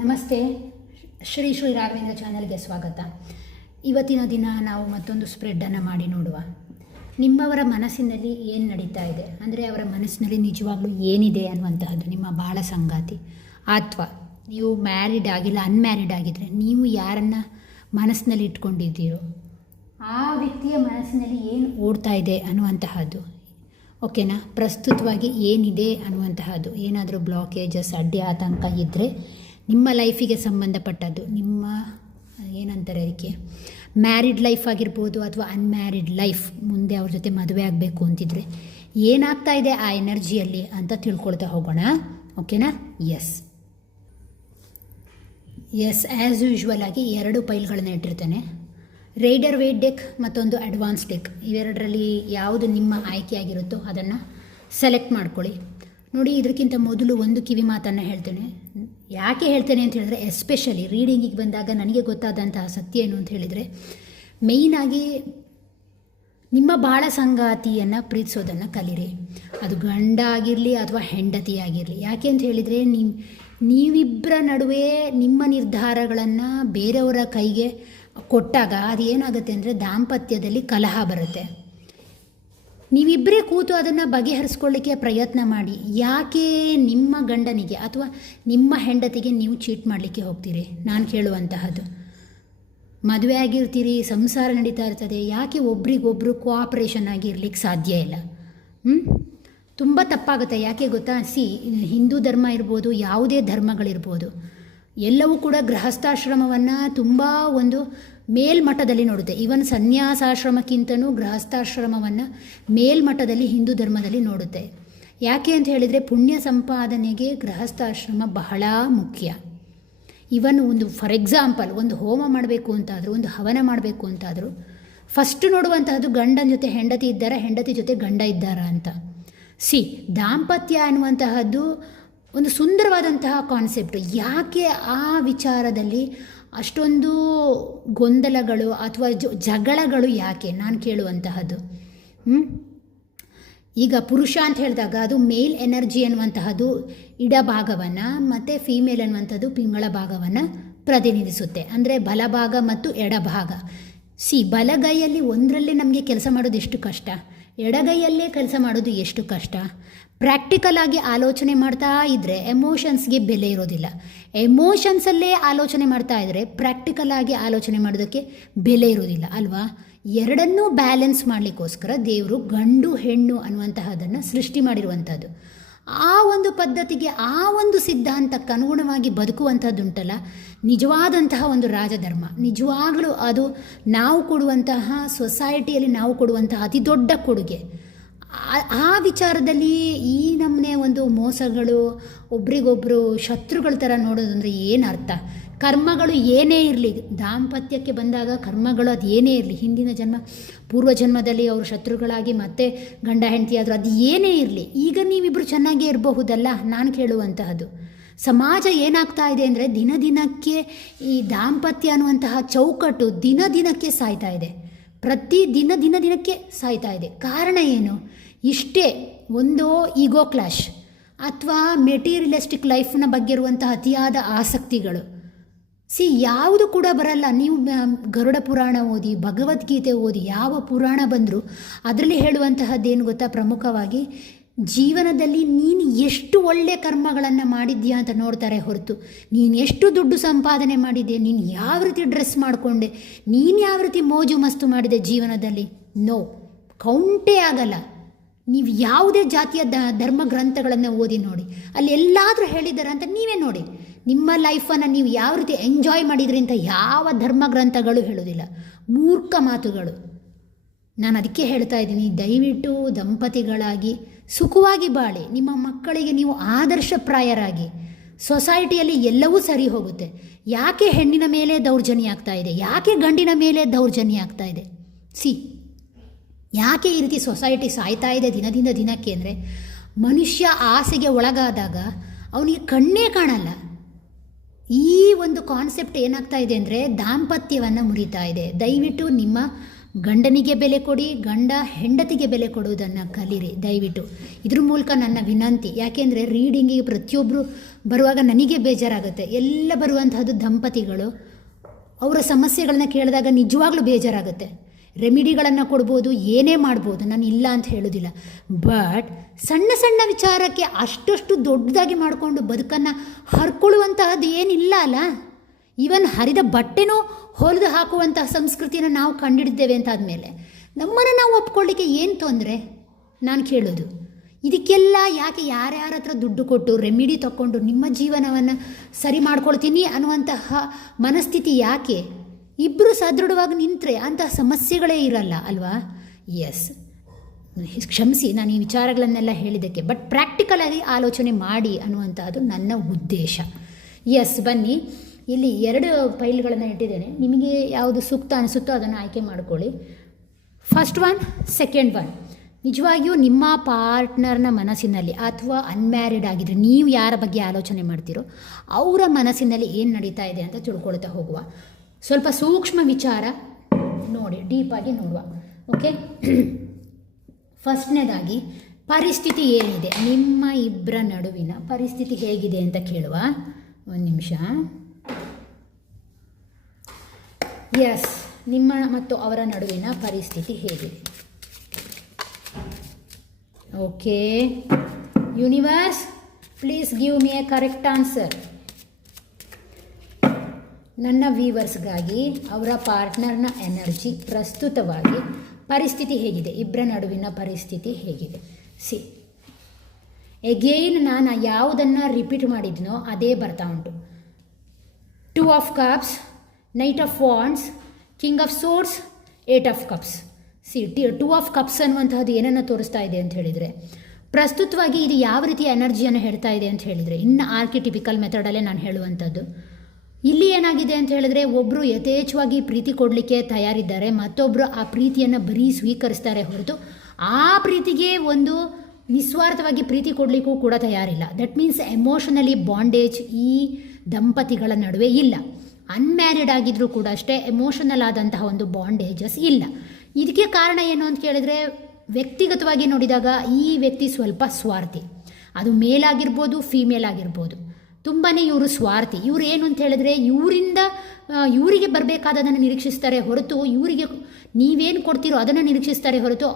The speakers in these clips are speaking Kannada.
ನಮಸ್ತೆ. ಶ್ರೀ ರಾಘವೇಂದ್ರ ಚಾನಲ್ಗೆ ಸ್ವಾಗತ. ಇವತ್ತಿನ ದಿನ ನಾವು ಮತ್ತೊಂದು ಸ್ಪ್ರೆಡ್ಡನ್ನು ಮಾಡಿ ನೋಡುವ. ನಿಮ್ಮವರ ಮನಸ್ಸಿನಲ್ಲಿ ಏನು ನಡೀತಾ ಇದೆ, ಅಂದರೆ ಅವರ ಮನಸ್ಸಿನಲ್ಲಿ ನಿಜವಾಗ್ಲೂ ಏನಿದೆ ಅನ್ನುವಂತಹದ್ದು. ನಿಮ್ಮ ಬಾಳ ಸಂಗಾತಿ ಅಥವಾ ನೀವು ಮ್ಯಾರಿಡ್ ಆಗಿಲ್ಲ, ಅನ್ಮ್ಯಾರಿಡ್ ಆಗಿದ್ದರೆ ನೀವು ಯಾರನ್ನು ಮನಸ್ಸಿನಲ್ಲಿ ಇಟ್ಕೊಂಡಿದ್ದೀರೋ ಆ ವ್ಯಕ್ತಿಯ ಮನಸ್ಸಿನಲ್ಲಿ ಏನು ಓಡ್ತಾ ಇದೆ ಅನ್ನುವಂತಹದ್ದು. ಓಕೆನಾ? ಪ್ರಸ್ತುತವಾಗಿ ಏನಿದೆ ಅನ್ನುವಂತಹದ್ದು. ಏನಾದರೂ ಬ್ಲಾಕೇಜಸ್, ಅಡ್ಡಿ ಆತಂಕ ಇದ್ದರೆ ನಿಮ್ಮ ಲೈಫಿಗೆ ಸಂಬಂಧಪಟ್ಟದ್ದು, ನಿಮ್ಮ ಏನಂತಾರೆ ಅದಕ್ಕೆ, ಮ್ಯಾರಿಡ್ ಲೈಫ್ ಆಗಿರ್ಬೋದು ಅಥವಾ ಅನ್ಮ್ಯಾರಿಡ್ ಲೈಫ್, ಮುಂದೆ ಅವ್ರ ಜೊತೆ ಮದುವೆ ಆಗಬೇಕು ಅಂತಿದ್ರೆ ಏನಾಗ್ತಾ ಇದೆ ಆ ಎನರ್ಜಿಯಲ್ಲಿ ಅಂತ ತಿಳ್ಕೊಳ್ತಾ ಹೋಗೋಣ. ಓಕೆನಾ? ಎಸ್, ಆ್ಯಸ್ ಯೂಶ್ವಲ್ ಆಗಿ 2 ಫೈಲ್ಗಳನ್ನು ಇಟ್ಟಿರ್ತೇನೆ. ರೈಡರ್ ವೇಟ್ ಡೆಕ್ ಮತ್ತೊಂದು ಅಡ್ವಾನ್ಸ್ ಡೆಕ್. ಇವೆರಡರಲ್ಲಿ ಯಾವುದು ನಿಮ್ಮ ಆಯ್ಕೆಯಾಗಿರುತ್ತೋ ಅದನ್ನು ಸೆಲೆಕ್ಟ್ ಮಾಡ್ಕೊಳ್ಳಿ. ನೋಡಿ, ಇದಕ್ಕಿಂತ ಮೊದಲು ಒಂದು ಕಿವಿ ಮಾತನ್ನು ಹೇಳ್ತೇನೆ. ಯಾಕೆ ಹೇಳ್ತೇನೆ ಅಂತ ಹೇಳಿದ್ರೆ, ಎಸ್ಪೆಷಲಿ ರೀಡಿಂಗಿಗೆ ಬಂದಾಗ ನನಗೆ ಗೊತ್ತಾದಂತಹ ಸತ್ಯ ಏನು ಅಂತ ಹೇಳಿದರೆ, ಮೇಯ್ನಾಗಿ ನಿಮ್ಮ ಬಾಳ ಸಂಗಾತಿಯನ್ನು ಪ್ರೀತಿಸೋದನ್ನು ಕಲೀರಿ. ಅದು ಗಂಡ ಆಗಿರಲಿ ಅಥವಾ ಹೆಂಡತಿ ಆಗಿರಲಿ. ಯಾಕೆ ಅಂತ ಹೇಳಿದರೆ, ನೀವಿಬ್ಬರ ನಡುವೆ ನಿಮ್ಮ ನಿರ್ಧಾರಗಳನ್ನು ಬೇರೆಯವರ ಕೈಗೆ ಕೊಟ್ಟಾಗ ಅದು ಏನಾಗುತ್ತೆ ಅಂದರೆ ದಾಂಪತ್ಯದಲ್ಲಿ ಕಲಹ ಬರುತ್ತೆ. ನೀವಿಬ್ಬರೇ ಕೂತು ಅದನ್ನು ಬಗೆಹರಿಸ್ಕೊಳ್ಳಿಕ್ಕೆ ಪ್ರಯತ್ನ ಮಾಡಿ. ಯಾಕೆ ನಿಮ್ಮ ಗಂಡನಿಗೆ ಅಥವಾ ನಿಮ್ಮ ಹೆಂಡತಿಗೆ ನೀವು ಚೀಟ್ ಮಾಡಲಿಕ್ಕೆ ಹೋಗ್ತೀರಿ? ನಾನು ಕೇಳುವಂತಹದ್ದು. ಮದುವೆ ಆಗಿರ್ತೀರಿ, ಸಂಸಾರ ನಡೀತಾ ಇರ್ತದೆ, ಯಾಕೆ ಒಬ್ರಿಗೊಬ್ಬರು ಕೋಆಪ್ರೇಷನ್ ಆಗಿ ಇರ್ಲಿಕ್ಕೆ ಸಾಧ್ಯ ಇಲ್ಲ? ತುಂಬ ತಪ್ಪಾಗುತ್ತೆ. ಯಾಕೆ ಗೊತ್ತಾ? ಹಿಂದೂ ಧರ್ಮ ಇರ್ಬೋದು, ಯಾವುದೇ ಧರ್ಮಗಳಿರ್ಬೋದು, ಎಲ್ಲವೂ ಕೂಡ ಗೃಹಸ್ಥಾಶ್ರಮವನ್ನು ತುಂಬ ಒಂದು ಮೇಲ್ಮಟ್ಟದಲ್ಲಿ ನೋಡುತ್ತೆ. ಈವನ್ ಸನ್ಯಾಸಾಶ್ರಮಕ್ಕಿಂತನೂ ಗೃಹಸ್ಥಾಶ್ರಮವನ್ನು ಮೇಲ್ಮಟ್ಟದಲ್ಲಿ ಹಿಂದೂ ಧರ್ಮದಲ್ಲಿ ನೋಡುತ್ತೆ. ಯಾಕೆ ಅಂತ ಹೇಳಿದರೆ, ಪುಣ್ಯ ಸಂಪಾದನೆಗೆ ಗೃಹಸ್ಥಾಶ್ರಮ ಬಹಳ ಮುಖ್ಯ. ಇವನ್ ಫಾರ್ ಎಕ್ಸಾಂಪಲ್ ಒಂದು ಹೋಮ ಮಾಡಬೇಕು ಅಂತಾದರೂ, ಒಂದು ಹವನ ಮಾಡಬೇಕು ಅಂತಾದರೂ ಫಸ್ಟ್ ನೋಡುವಂತಹದ್ದು ಗಂಡನ ಜೊತೆ ಹೆಂಡತಿ ಇದ್ದಾರಾ, ಹೆಂಡತಿ ಜೊತೆ ಗಂಡ ಇದ್ದಾರಾ ಅಂತ. ದಾಂಪತ್ಯ ಅನ್ನುವಂತಹದ್ದು ಒಂದು ಸುಂದರವಾದಂತಹ ಕಾನ್ಸೆಪ್ಟ್. ಯಾಕೆ ಆ ವಿಚಾರದಲ್ಲಿ ಅಷ್ಟೊಂದು ಗೊಂದಲಗಳು ಅಥವಾ ಜಗಳಗಳು ಯಾಕೆ ನಾನು ಕೇಳುವಂತಹದ್ದು. ಈಗ ಪುರುಷ ಅಂತ ಹೇಳಿದಾಗ ಅದು ಮೇಲ್ ಎನರ್ಜಿ ಅನ್ನುವಂತಹದ್ದು ಇಡಭಾಗವನ್ನು ಮತ್ತು ಫೀಮೇಲ್ ಅನ್ನುವಂಥದ್ದು ಪಿಂಗಳ ಭಾಗವನ್ನು ಪ್ರತಿನಿಧಿಸುತ್ತೆ. ಅಂದರೆ ಬಲಭಾಗ ಮತ್ತು ಎಡಭಾಗ. ಬಲಗೈಯಲ್ಲಿ ಒಂದರಲ್ಲೇ ನಮಗೆ ಕೆಲಸ ಮಾಡೋದು ಎಷ್ಟು ಕಷ್ಟ, ಎಡಗೈಯಲ್ಲೇ ಕೆಲಸ ಮಾಡೋದು ಎಷ್ಟು ಕಷ್ಟ. ಪ್ರಾಕ್ಟಿಕಲ್ ಆಗಿ ಆಲೋಚನೆ ಮಾಡ್ತಾ ಇದ್ದರೆ ಎಮೋಷನ್ಸ್ಗೆ ಬೆಲೆ ಇರೋದಿಲ್ಲ. ಎಮೋಷನ್ಸಲ್ಲೇ ಆಲೋಚನೆ ಮಾಡ್ತಾ ಇದ್ದರೆ ಪ್ರಾಕ್ಟಿಕಲ್ ಆಗಿ ಆಲೋಚನೆ ಮಾಡೋದಕ್ಕೆ ಬೆಲೆ ಇರೋದಿಲ್ಲ ಅಲ್ವಾ? ಎರಡನ್ನೂ ಬ್ಯಾಲೆನ್ಸ್ ಮಾಡಲಿಕ್ಕೋಸ್ಕರ ದೇವರು ಗಂಡು ಹೆಣ್ಣು ಅನ್ನುವಂತಹದನ್ನು ಸೃಷ್ಟಿ ಮಾಡಿರುವಂಥದ್ದು. ಆ ಒಂದು ಪದ್ಧತಿಗೆ, ಆ ಒಂದು ಸಿದ್ಧಾಂತಕ್ಕೆ ಅನುಗುಣವಾಗಿ ಬದುಕುವಂಥದ್ದುಂಟಲ್ಲ, ನಿಜವಾದಂತಹ ಒಂದು ರಾಜಧರ್ಮ. ನಿಜವಾಗಲೂ ಅದು ನಾವು ಕೊಡುವಂತಹ, ಸೊಸೈಟಿಯಲ್ಲಿ ನಾವು ಕೊಡುವಂತಹ ಅತಿ ದೊಡ್ಡ ಕೊಡುಗೆ. ಆ ವಿಚಾರದಲ್ಲಿ ಈ ನಮ್ಮನೆ ಒಂದು ಮೋಸಗಳು, ಒಬ್ರಿಗೊಬ್ಬರು ಶತ್ರುಗಳ ಥರ ನೋಡೋದಂದರೆ ಏನು ಅರ್ಥ? ಕರ್ಮಗಳು ಏನೇ ಇರಲಿ, ದಾಂಪತ್ಯಕ್ಕೆ ಬಂದಾಗ ಕರ್ಮಗಳು ಅದು ಏನೇ ಇರಲಿ, ಹಿಂದಿನ ಜನ್ಮ ಪೂರ್ವ ಜನ್ಮದಲ್ಲಿ ಅವರು ಶತ್ರುಗಳಾಗಿ ಮತ್ತೆ ಗಂಡ ಹೆಂಡತಿ ಆದರೂ ಅದು ಏನೇ ಇರಲಿ, ಈಗ ನೀವಿಬ್ಬರು ಚೆನ್ನಾಗೇ ಇರಬಹುದಲ್ಲ ನಾನು ಕೇಳುವಂತಹದ್ದು. ಸಮಾಜ ಏನಾಗ್ತಾ ಇದೆ ಅಂದರೆ, ದಿನಕ್ಕೆ ಈ ದಾಂಪತ್ಯ ಅನ್ನುವಂತಹ ಚೌಕಟ್ಟು ದಿನಕ್ಕೆ ಸಾಯ್ತಾ ಇದೆ. ಪ್ರತಿ ದಿನಕ್ಕೆ ಸಾಯ್ತಾ ಇದೆ. ಕಾರಣ ಏನು? ಇಷ್ಟೇ, ಒಂದೋ ಈಗೋ ಕ್ಲಾಶ್ ಅಥವಾ ಮೆಟೀರಿಯಲಿಸ್ಟಿಕ್ ಲೈಫ್ನ ಬಗ್ಗೆ ಇರುವಂತಹ ಅತಿಯಾದ ಆಸಕ್ತಿಗಳು. ಯಾವುದು ಕೂಡ ಬರಲ್ಲ. ನೀವು ಗರುಡ ಪುರಾಣ ಓದಿ, ಭಗವದ್ಗೀತೆ ಓದಿ, ಯಾವ ಪುರಾಣ ಬಂದರೂ ಅದರಲ್ಲಿ ಹೇಳುವಂತಹದ್ದೇನು ಗೊತ್ತಾ? ಪ್ರಮುಖವಾಗಿ ಜೀವನದಲ್ಲಿ ನೀನು ಎಷ್ಟು ಒಳ್ಳೆ ಕರ್ಮಗಳನ್ನು ಮಾಡಿದ್ಯಾ ಅಂತ ನೋಡ್ತಾರೆ ಹೊರತು, ನೀನು ಎಷ್ಟು ದುಡ್ಡು ಸಂಪಾದನೆ ಮಾಡಿದೆ, ನೀನು ಯಾವ ರೀತಿ ಡ್ರೆಸ್ ಮಾಡಿಕೊಂಡೆ, ನೀನು ಯಾವ ರೀತಿ ಮೋಜು ಮಸ್ತು ಮಾಡಿದೆ ಜೀವನದಲ್ಲಿ, ನೋ, ಕೌಂಟೇ ಆಗಲ್ಲ. ನೀವು ಯಾವುದೇ ಜಾತಿಯ ಧರ್ಮ ಗ್ರಂಥಗಳನ್ನು ಓದಿ ನೋಡಿ, ಅಲ್ಲಿ ಎಲ್ಲಾದರೂ ಹೇಳಿದ್ದಾರೆ ಅಂತ ನೀವೇ ನೋಡಿ. ನಿಮ್ಮ ಲೈಫನ್ನು ನೀವು ಯಾವ ರೀತಿ ಎಂಜಾಯ್ ಮಾಡಿದ್ರಿ ಅಂತ ಯಾವ ಧರ್ಮ ಗ್ರಂಥಗಳು ಹೇಳೋದಿಲ್ಲ. ಮೂರ್ಖ ಮಾತುಗಳು. ನಾನು ಅದಕ್ಕೆ ಹೇಳ್ತಾ ಇದ್ದೀನಿ, ದಯವಿಟ್ಟು ದಂಪತಿಗಳಾಗಿ ಸುಖವಾಗಿ ಬಾಳಿ. ನಿಮ್ಮ ಮಕ್ಕಳಿಗೆ ನೀವು ಆದರ್ಶಪ್ರಾಯರಾಗಿ. ಸೊಸೈಟಿಯಲ್ಲಿ ಎಲ್ಲವೂ ಸರಿ ಹೋಗುತ್ತೆ. ಯಾಕೆ ಹೆಣ್ಣಿನ ಮೇಲೆ ದೌರ್ಜನ್ಯ ಆಗ್ತಾ ಇದೆ? ಯಾಕೆ ಗಂಡಿನ ಮೇಲೆ ದೌರ್ಜನ್ಯ ಆಗ್ತಾ ಇದೆ? ಯಾಕೆ ಈ ರೀತಿ ಸೊಸೈಟಿ ಸಾಯ್ತಾ ಇದೆ ದಿನಕ್ಕೆ ಅಂದರೆ, ಮನುಷ್ಯ ಆಸೆಗೆ ಒಳಗಾದಾಗ ಅವನಿಗೆ ಕಣ್ಣೇ ಕಾಣಲ್ಲ. ಈ ಒಂದು ಕಾನ್ಸೆಪ್ಟ್ ಏನಾಗ್ತಾ ಇದೆ ಅಂದರೆ ದಾಂಪತ್ಯವನ್ನು ಮುರಿತಾ ಇದೆ. ದಯವಿಟ್ಟು ನಿಮ್ಮ ಗಂಡನಿಗೆ ಬೆಲೆ ಕೊಡಿ, ಗಂಡ ಹೆಂಡತಿಗೆ ಬೆಲೆ ಕೊಡುವುದನ್ನು ಕಲೀರಿ ದಯವಿಟ್ಟು. ಇದ್ರ ಮೂಲಕ ನನ್ನ ವಿನಂತಿ. ಯಾಕೆಂದರೆ ರೀಡಿಂಗಿಗೆ ಪ್ರತಿಯೊಬ್ಬರು ಬರುವಾಗ ನನಗೆ ಬೇಜಾರಾಗುತ್ತೆ. ಎಲ್ಲ ಬರುವಂತಹದ್ದು ದಂಪತಿಗಳು ಅವರ ಸಮಸ್ಯೆಗಳನ್ನ ಕೇಳಿದಾಗ ನಿಜವಾಗ್ಲೂ ಬೇಜಾರಾಗುತ್ತೆ. ರೆಮಿಡಿಗಳನ್ನು ಕೊಡ್ಬೋದು, ಏನೇ ಮಾಡ್ಬೋದು, ನಾನು ಇಲ್ಲ ಅಂತ ಹೇಳೋದಿಲ್ಲ. ಬಟ್ ಸಣ್ಣ ಸಣ್ಣ ವಿಚಾರಕ್ಕೆ ಅಷ್ಟು ದೊಡ್ಡದಾಗಿ ಮಾಡಿಕೊಂಡು ಬದುಕನ್ನು ಹರ್ಕೊಳ್ಳುವಂತಹದ್ದು ಏನಿಲ್ಲ ಅಲ್ಲ. ಈವನ್ ಹರಿದ ಬಟ್ಟೆನೂ ಹೊಲಿದು ಹಾಕುವಂತಹ ಸಂಸ್ಕೃತಿನ ನಾವು ಕಂಡಿಡಿದ್ದೇವೆ ಅಂತಾದಮೇಲೆ ನಮ್ಮನ್ನು ನಾವು ಒಪ್ಕೊಳ್ಳಿಕ್ಕೆ ಏನು ತೊಂದರೆ ನಾನು ಕೇಳೋದು. ಇದಕ್ಕೆಲ್ಲ ಯಾಕೆ ಯಾರ್ಯಾರ ಹತ್ರ ದುಡ್ಡು ಕೊಟ್ಟು ರೆಮಿಡಿ ತಗೊಂಡು ನಿಮ್ಮ ಜೀವನವನ್ನು ಸರಿ ಮಾಡ್ಕೊಳ್ತೀನಿ ಅನ್ನುವಂತಹ ಮನಸ್ಥಿತಿ ಯಾಕೆ? ಇಬ್ಬರು ಸದೃಢವಾಗಿ ನಿಂತರೆ ಅಂತಹ ಸಮಸ್ಯೆಗಳೇ ಇರಲ್ಲ ಅಲ್ವಾ? ಎಸ್, ಕ್ಷಮಿಸಿ ನಾನು ಈ ವಿಚಾರಗಳನ್ನೆಲ್ಲ ಹೇಳಿದ್ದಕ್ಕೆ. ಬಟ್ ಪ್ರಾಕ್ಟಿಕಲಾಗಿ ಆಲೋಚನೆ ಮಾಡಿ ಅನ್ನುವಂಥದ್ದು ನನ್ನ ಉದ್ದೇಶ. ಎಸ್, ಬನ್ನಿ, ಇಲ್ಲಿ 2 ಫೈಲ್ಗಳನ್ನು ಇಟ್ಟಿದ್ದೇನೆ. ನಿಮಗೆ ಯಾವುದು ಸೂಕ್ತ ಅನಿಸುತ್ತೋ ಅದನ್ನು ಆಯ್ಕೆ ಮಾಡ್ಕೊಳ್ಳಿ. First one, second one. ನಿಜವಾಗಿಯೂ ನಿಮ್ಮ ಪಾರ್ಟ್ನರ್ನ ಮನಸ್ಸಿನಲ್ಲಿ ಅಥವಾ ಅನ್ಮ್ಯಾರಿಡ್ ಆಗಿದ್ರೆ ನೀವು ಯಾರ ಬಗ್ಗೆ ಆಲೋಚನೆ ಮಾಡ್ತೀರೋ ಅವರ ಮನಸ್ಸಿನಲ್ಲಿ ಏನು ನಡೀತಾ ಇದೆ ಅಂತ ತಿಳ್ಕೊಳ್ತಾ ಹೋಗುವ. ಸ್ವಲ್ಪ ಸೂಕ್ಷ್ಮ ವಿಚಾರ ನೋಡಿ, ಡೀಪಾಗಿ ನೋಡುವ. ಓಕೆ, ಫಸ್ಟ್ನೇದಾಗಿ ಪರಿಸ್ಥಿತಿ ಏನಿದೆ, ನಿಮ್ಮ ಇಬ್ಬರ ನಡುವಿನ ಪರಿಸ್ಥಿತಿ ಹೇಗಿದೆ ಅಂತ ಕೇಳುವ. ಒಂದು ನಿಮಿಷ. ಎಸ್, ನಿಮ್ಮ ಮತ್ತು ಅವರ ನಡುವಿನ ಪರಿಸ್ಥಿತಿ ಹೇಗಿದೆ? Okay, universe please give me a correct answer. ನನ್ನ ವ್ಯೂವರ್ಸ್ಗಾಗಿ ಅವರ ಪಾರ್ಟ್ನರ್ನ ಎನರ್ಜಿ ಪ್ರಸ್ತುತವಾಗಿ ಪರಿಸ್ಥಿತಿ ಹೇಗಿದೆ, ಇಬ್ಬರ ನಡುವಿನ ಪರಿಸ್ಥಿತಿ ಹೇಗಿದೆ? ಸಿ, ಎಗೇನ್ ನಾನು ಯಾವುದನ್ನು ರಿಪೀಟ್ ಮಾಡಿದ್ನೋ ಅದೇ ಬರ್ತಾ ಉಂಟು. 2 of cups, knight of wands, king of swords, 8 of cups. See, 2 of cups ಅನ್ನುವಂತಹದ್ದು ಏನನ್ನು ತೋರಿಸ್ತಾ ಇದೆ ಅಂತ ಹೇಳಿದರೆ, ಪ್ರಸ್ತುತವಾಗಿ ಇದು ಯಾವ ರೀತಿಯ ಎನರ್ಜಿಯನ್ನು ಹೇಳ್ತಾ ಇದೆ ಅಂತ ಹೇಳಿದರೆ, ಇನ್ನು ಆರ್ಕಿಟಿಪಿಕಲ್ ಮೆಥಡಲ್ಲೇ ನಾನು ಹೇಳುವಂಥದ್ದು. ಇಲ್ಲಿ ಏನಾಗಿದೆ ಅಂತ ಹೇಳಿದ್ರೆ, ಒಬ್ಬರು ಯಥೇಚ್ಛವಾಗಿ ಪ್ರೀತಿ ಕೊಡಲಿಕ್ಕೆ ತಯಾರಿದ್ದಾರೆ, ಮತ್ತೊಬ್ಬರು ಆ ಪ್ರೀತಿಯನ್ನು ಬರೀ ಸ್ವೀಕರಿಸ್ತಾರೆ ಹೊರತು ಆ ಪ್ರೀತಿಗೆ ಒಂದು ನಿಸ್ವಾರ್ಥವಾಗಿ ಪ್ರೀತಿ ಕೊಡಲಿಕ್ಕೂ ಕೂಡ ತಯಾರಿಲ್ಲ. ದಟ್ ಮೀನ್ಸ್ ಎಮೋಷನಲಿ ಬಾಂಡೇಜ್ ಈ ದಂಪತಿಗಳ ನಡುವೆ ಇಲ್ಲ. ಅನ್ಮ್ಯಾರಿಡ್ ಆಗಿದ್ರೂ ಕೂಡ ಅಷ್ಟೇ ಎಮೋಷನಲ್ ಆದಂತಹ ಒಂದು ಬಾಂಡೇಜಸ್ ಇಲ್ಲ. ಇದಕ್ಕೆ ಕಾರಣ ಏನು ಅಂತ ಕೇಳಿದರೆ, ವ್ಯಕ್ತಿಗತವಾಗಿ ನೋಡಿದಾಗ ಈ ವ್ಯಕ್ತಿ ಸ್ವಲ್ಪ ಸ್ವಾರ್ಥಿ. ಅದು ಮೇಲ್ ಆಗಿರ್ಬೋದು, ಫೀಮೇಲ್ ಆಗಿರ್ಬೋದು. ತುಂಬಾ ಇವರು ಸ್ವಾರ್ಥಿ. ಇವರು ಏನು ಅಂತ ಹೇಳಿದ್ರೆ, ಇವರಿಗೆ ಬರಬೇಕಾದದನ್ನು ನಿರೀಕ್ಷಿಸ್ತಾರೆ ಹೊರತು ಇವರಿಗೆ ನೀವೇನು ಕೊಡ್ತೀರೋ ಅದನ್ನು ನಿರೀಕ್ಷಿಸ್ತಾರೆ ಹೊರತು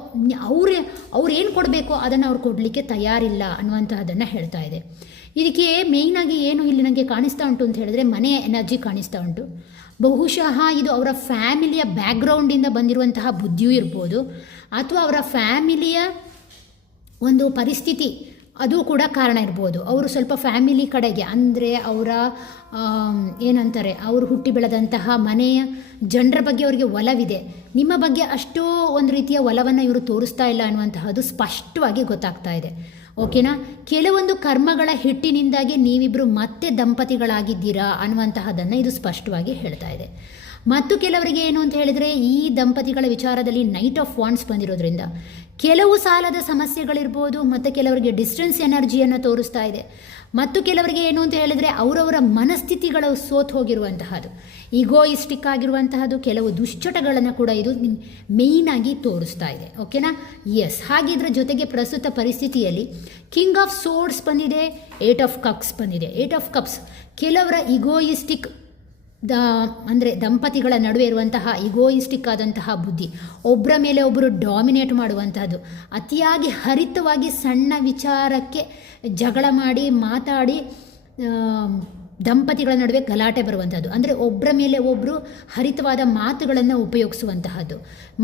ಅವ್ರು ಏನು ಕೊಡಬೇಕೋ ಅದನ್ನು ಅವ್ರು ಕೊಡಲಿಕ್ಕೆ ತಯಾರಿಲ್ಲ ಅನ್ನುವಂತಹದ್ದನ್ನು ಹೇಳ್ತಾ ಇದೆ. ಇದಕ್ಕೆ ಮೇಯ್ನಾಗಿ ಏನು ಇಲ್ಲಿ ನನಗೆ ಕಾಣಿಸ್ತಾ ಉಂಟು ಅಂತ ಹೇಳಿದ್ರೆ, ಮನೆಯ ಎನರ್ಜಿ ಕಾಣಿಸ್ತಾ ಉಂಟು. ಬಹುಶಃ ಇದು ಅವರ ಫ್ಯಾಮಿಲಿಯ ಬ್ಯಾಕ್ಗ್ರೌಂಡಿಂದ ಬಂದಿರುವಂತಹ ಬುದ್ಧಿಯೂ ಇರ್ಬೋದು, ಅಥವಾ ಅವರ ಫ್ಯಾಮಿಲಿಯ ಒಂದು ಪರಿಸ್ಥಿತಿ ಅದು ಕೂಡ ಕಾರಣ ಇರ್ಬೋದು. ಅವರು ಸ್ವಲ್ಪ ಫ್ಯಾಮಿಲಿ ಕಡೆಗೆ ಅಂದರೆ ಅವರ ಏನಂತಾರೆ, ಅವರು ಹುಟ್ಟಿ ಬೆಳೆದಂತಹ ಮನೆಯ ಜನರ ಬಗ್ಗೆ ಅವರಿಗೆ ಒಲವಿದೆ. ನಿಮ್ಮ ಬಗ್ಗೆ ಅಷ್ಟೋ ಒಂದು ರೀತಿಯ ಒಲವನ್ನು ಇವರು ತೋರಿಸ್ತಾ ಇಲ್ಲ ಅನ್ನುವಂತಹದ್ದು ಸ್ಪಷ್ಟವಾಗಿ ಗೊತ್ತಾಗ್ತಾ ಇದೆ. ಓಕೆನಾ? ಕೆಲವೊಂದು ಕರ್ಮಗಳ ಹಿಟ್ಟಿನಿಂದಾಗಿ ನೀವಿಬ್ಬರು ಮತ್ತೆ ದಂಪತಿಗಳಾಗಿದ್ದೀರಾ ಅನ್ನುವಂತಹದ್ದನ್ನು ಇದು ಸ್ಪಷ್ಟವಾಗಿ ಹೇಳ್ತಾ ಇದೆ. ಮತ್ತು ಕೆಲವರಿಗೆ ಏನು ಅಂತ ಹೇಳಿದರೆ, ಈ ದಂಪತಿಗಳ ವಿಚಾರದಲ್ಲಿ ನೈಟ್ ಆಫ್ ವಾಂಡ್ಸ್ ಬಂದಿರೋದ್ರಿಂದ ಕೆಲವು ಸಾಲದ ಸಮಸ್ಯೆಗಳಿರ್ಬೋದು, ಮತ್ತು ಕೆಲವರಿಗೆ ಡಿಸ್ಟೆನ್ಸ್ ಎನರ್ಜಿಯನ್ನು ತೋರಿಸ್ತಾ ಇದೆ. ಮತ್ತು ಕೆಲವರಿಗೆ ಏನು ಅಂತ ಹೇಳಿದರೆ, ಅವರವರ ಮನಸ್ಥಿತಿಗಳು ಸೋತು ಹೋಗಿರುವಂತಹದ್ದು, ಈಗೋಯಿಸ್ಟಿಕ್ ಆಗಿರುವಂತಹದ್ದು, ಕೆಲವು ದುಶ್ಚಟಗಳನ್ನು ಕೂಡ ಇದು ಮೇಯ್ನಾಗಿ ತೋರಿಸ್ತಾ ಇದೆ. ಓಕೆನಾ? ಎಸ್, ಹಾಗಿದ್ರ ಜೊತೆಗೆ ಪ್ರಸ್ತುತ ಪರಿಸ್ಥಿತಿಯಲ್ಲಿ ಕಿಂಗ್ ಆಫ್ ಸೋರ್ಡ್ಸ್ ಬಂದಿದೆ, 8 ಆಫ್ ಕಪ್ಸ್ ಬಂದಿದೆ. 8 ಆಫ್ ಕಪ್ಸ್ ಕೆಲವರ ಈಗೋಯಿಸ್ಟಿಕ್ ಅಂದರೆ ದಂಪತಿಗಳ ನಡುವೆ ಇರುವಂತಹ ಈಗೋಯಿಸ್ಟಿಕ್ ಆದಂತಹ ಬುದ್ಧಿ, ಒಬ್ಬರ ಮೇಲೆ ಒಬ್ಬರು ಡಾಮಿನೇಟ್ ಮಾಡುವಂತಹದ್ದು, ಅತಿಯಾಗಿ ಹರಿತವಾಗಿ ಸಣ್ಣ ವಿಚಾರಕ್ಕೆ ಜಗಳ ಮಾಡಿ ಮಾತಾಡಿ ದಂಪತಿಗಳ ನಡುವೆ ಗಲಾಟೆ ಬರುವಂಥದ್ದು, ಅಂದರೆ ಒಬ್ಬರ ಮೇಲೆ ಒಬ್ಬರು ಹರಿತವಾದ ಮಾತುಗಳನ್ನು ಉಪಯೋಗಿಸುವಂತಹದ್ದು.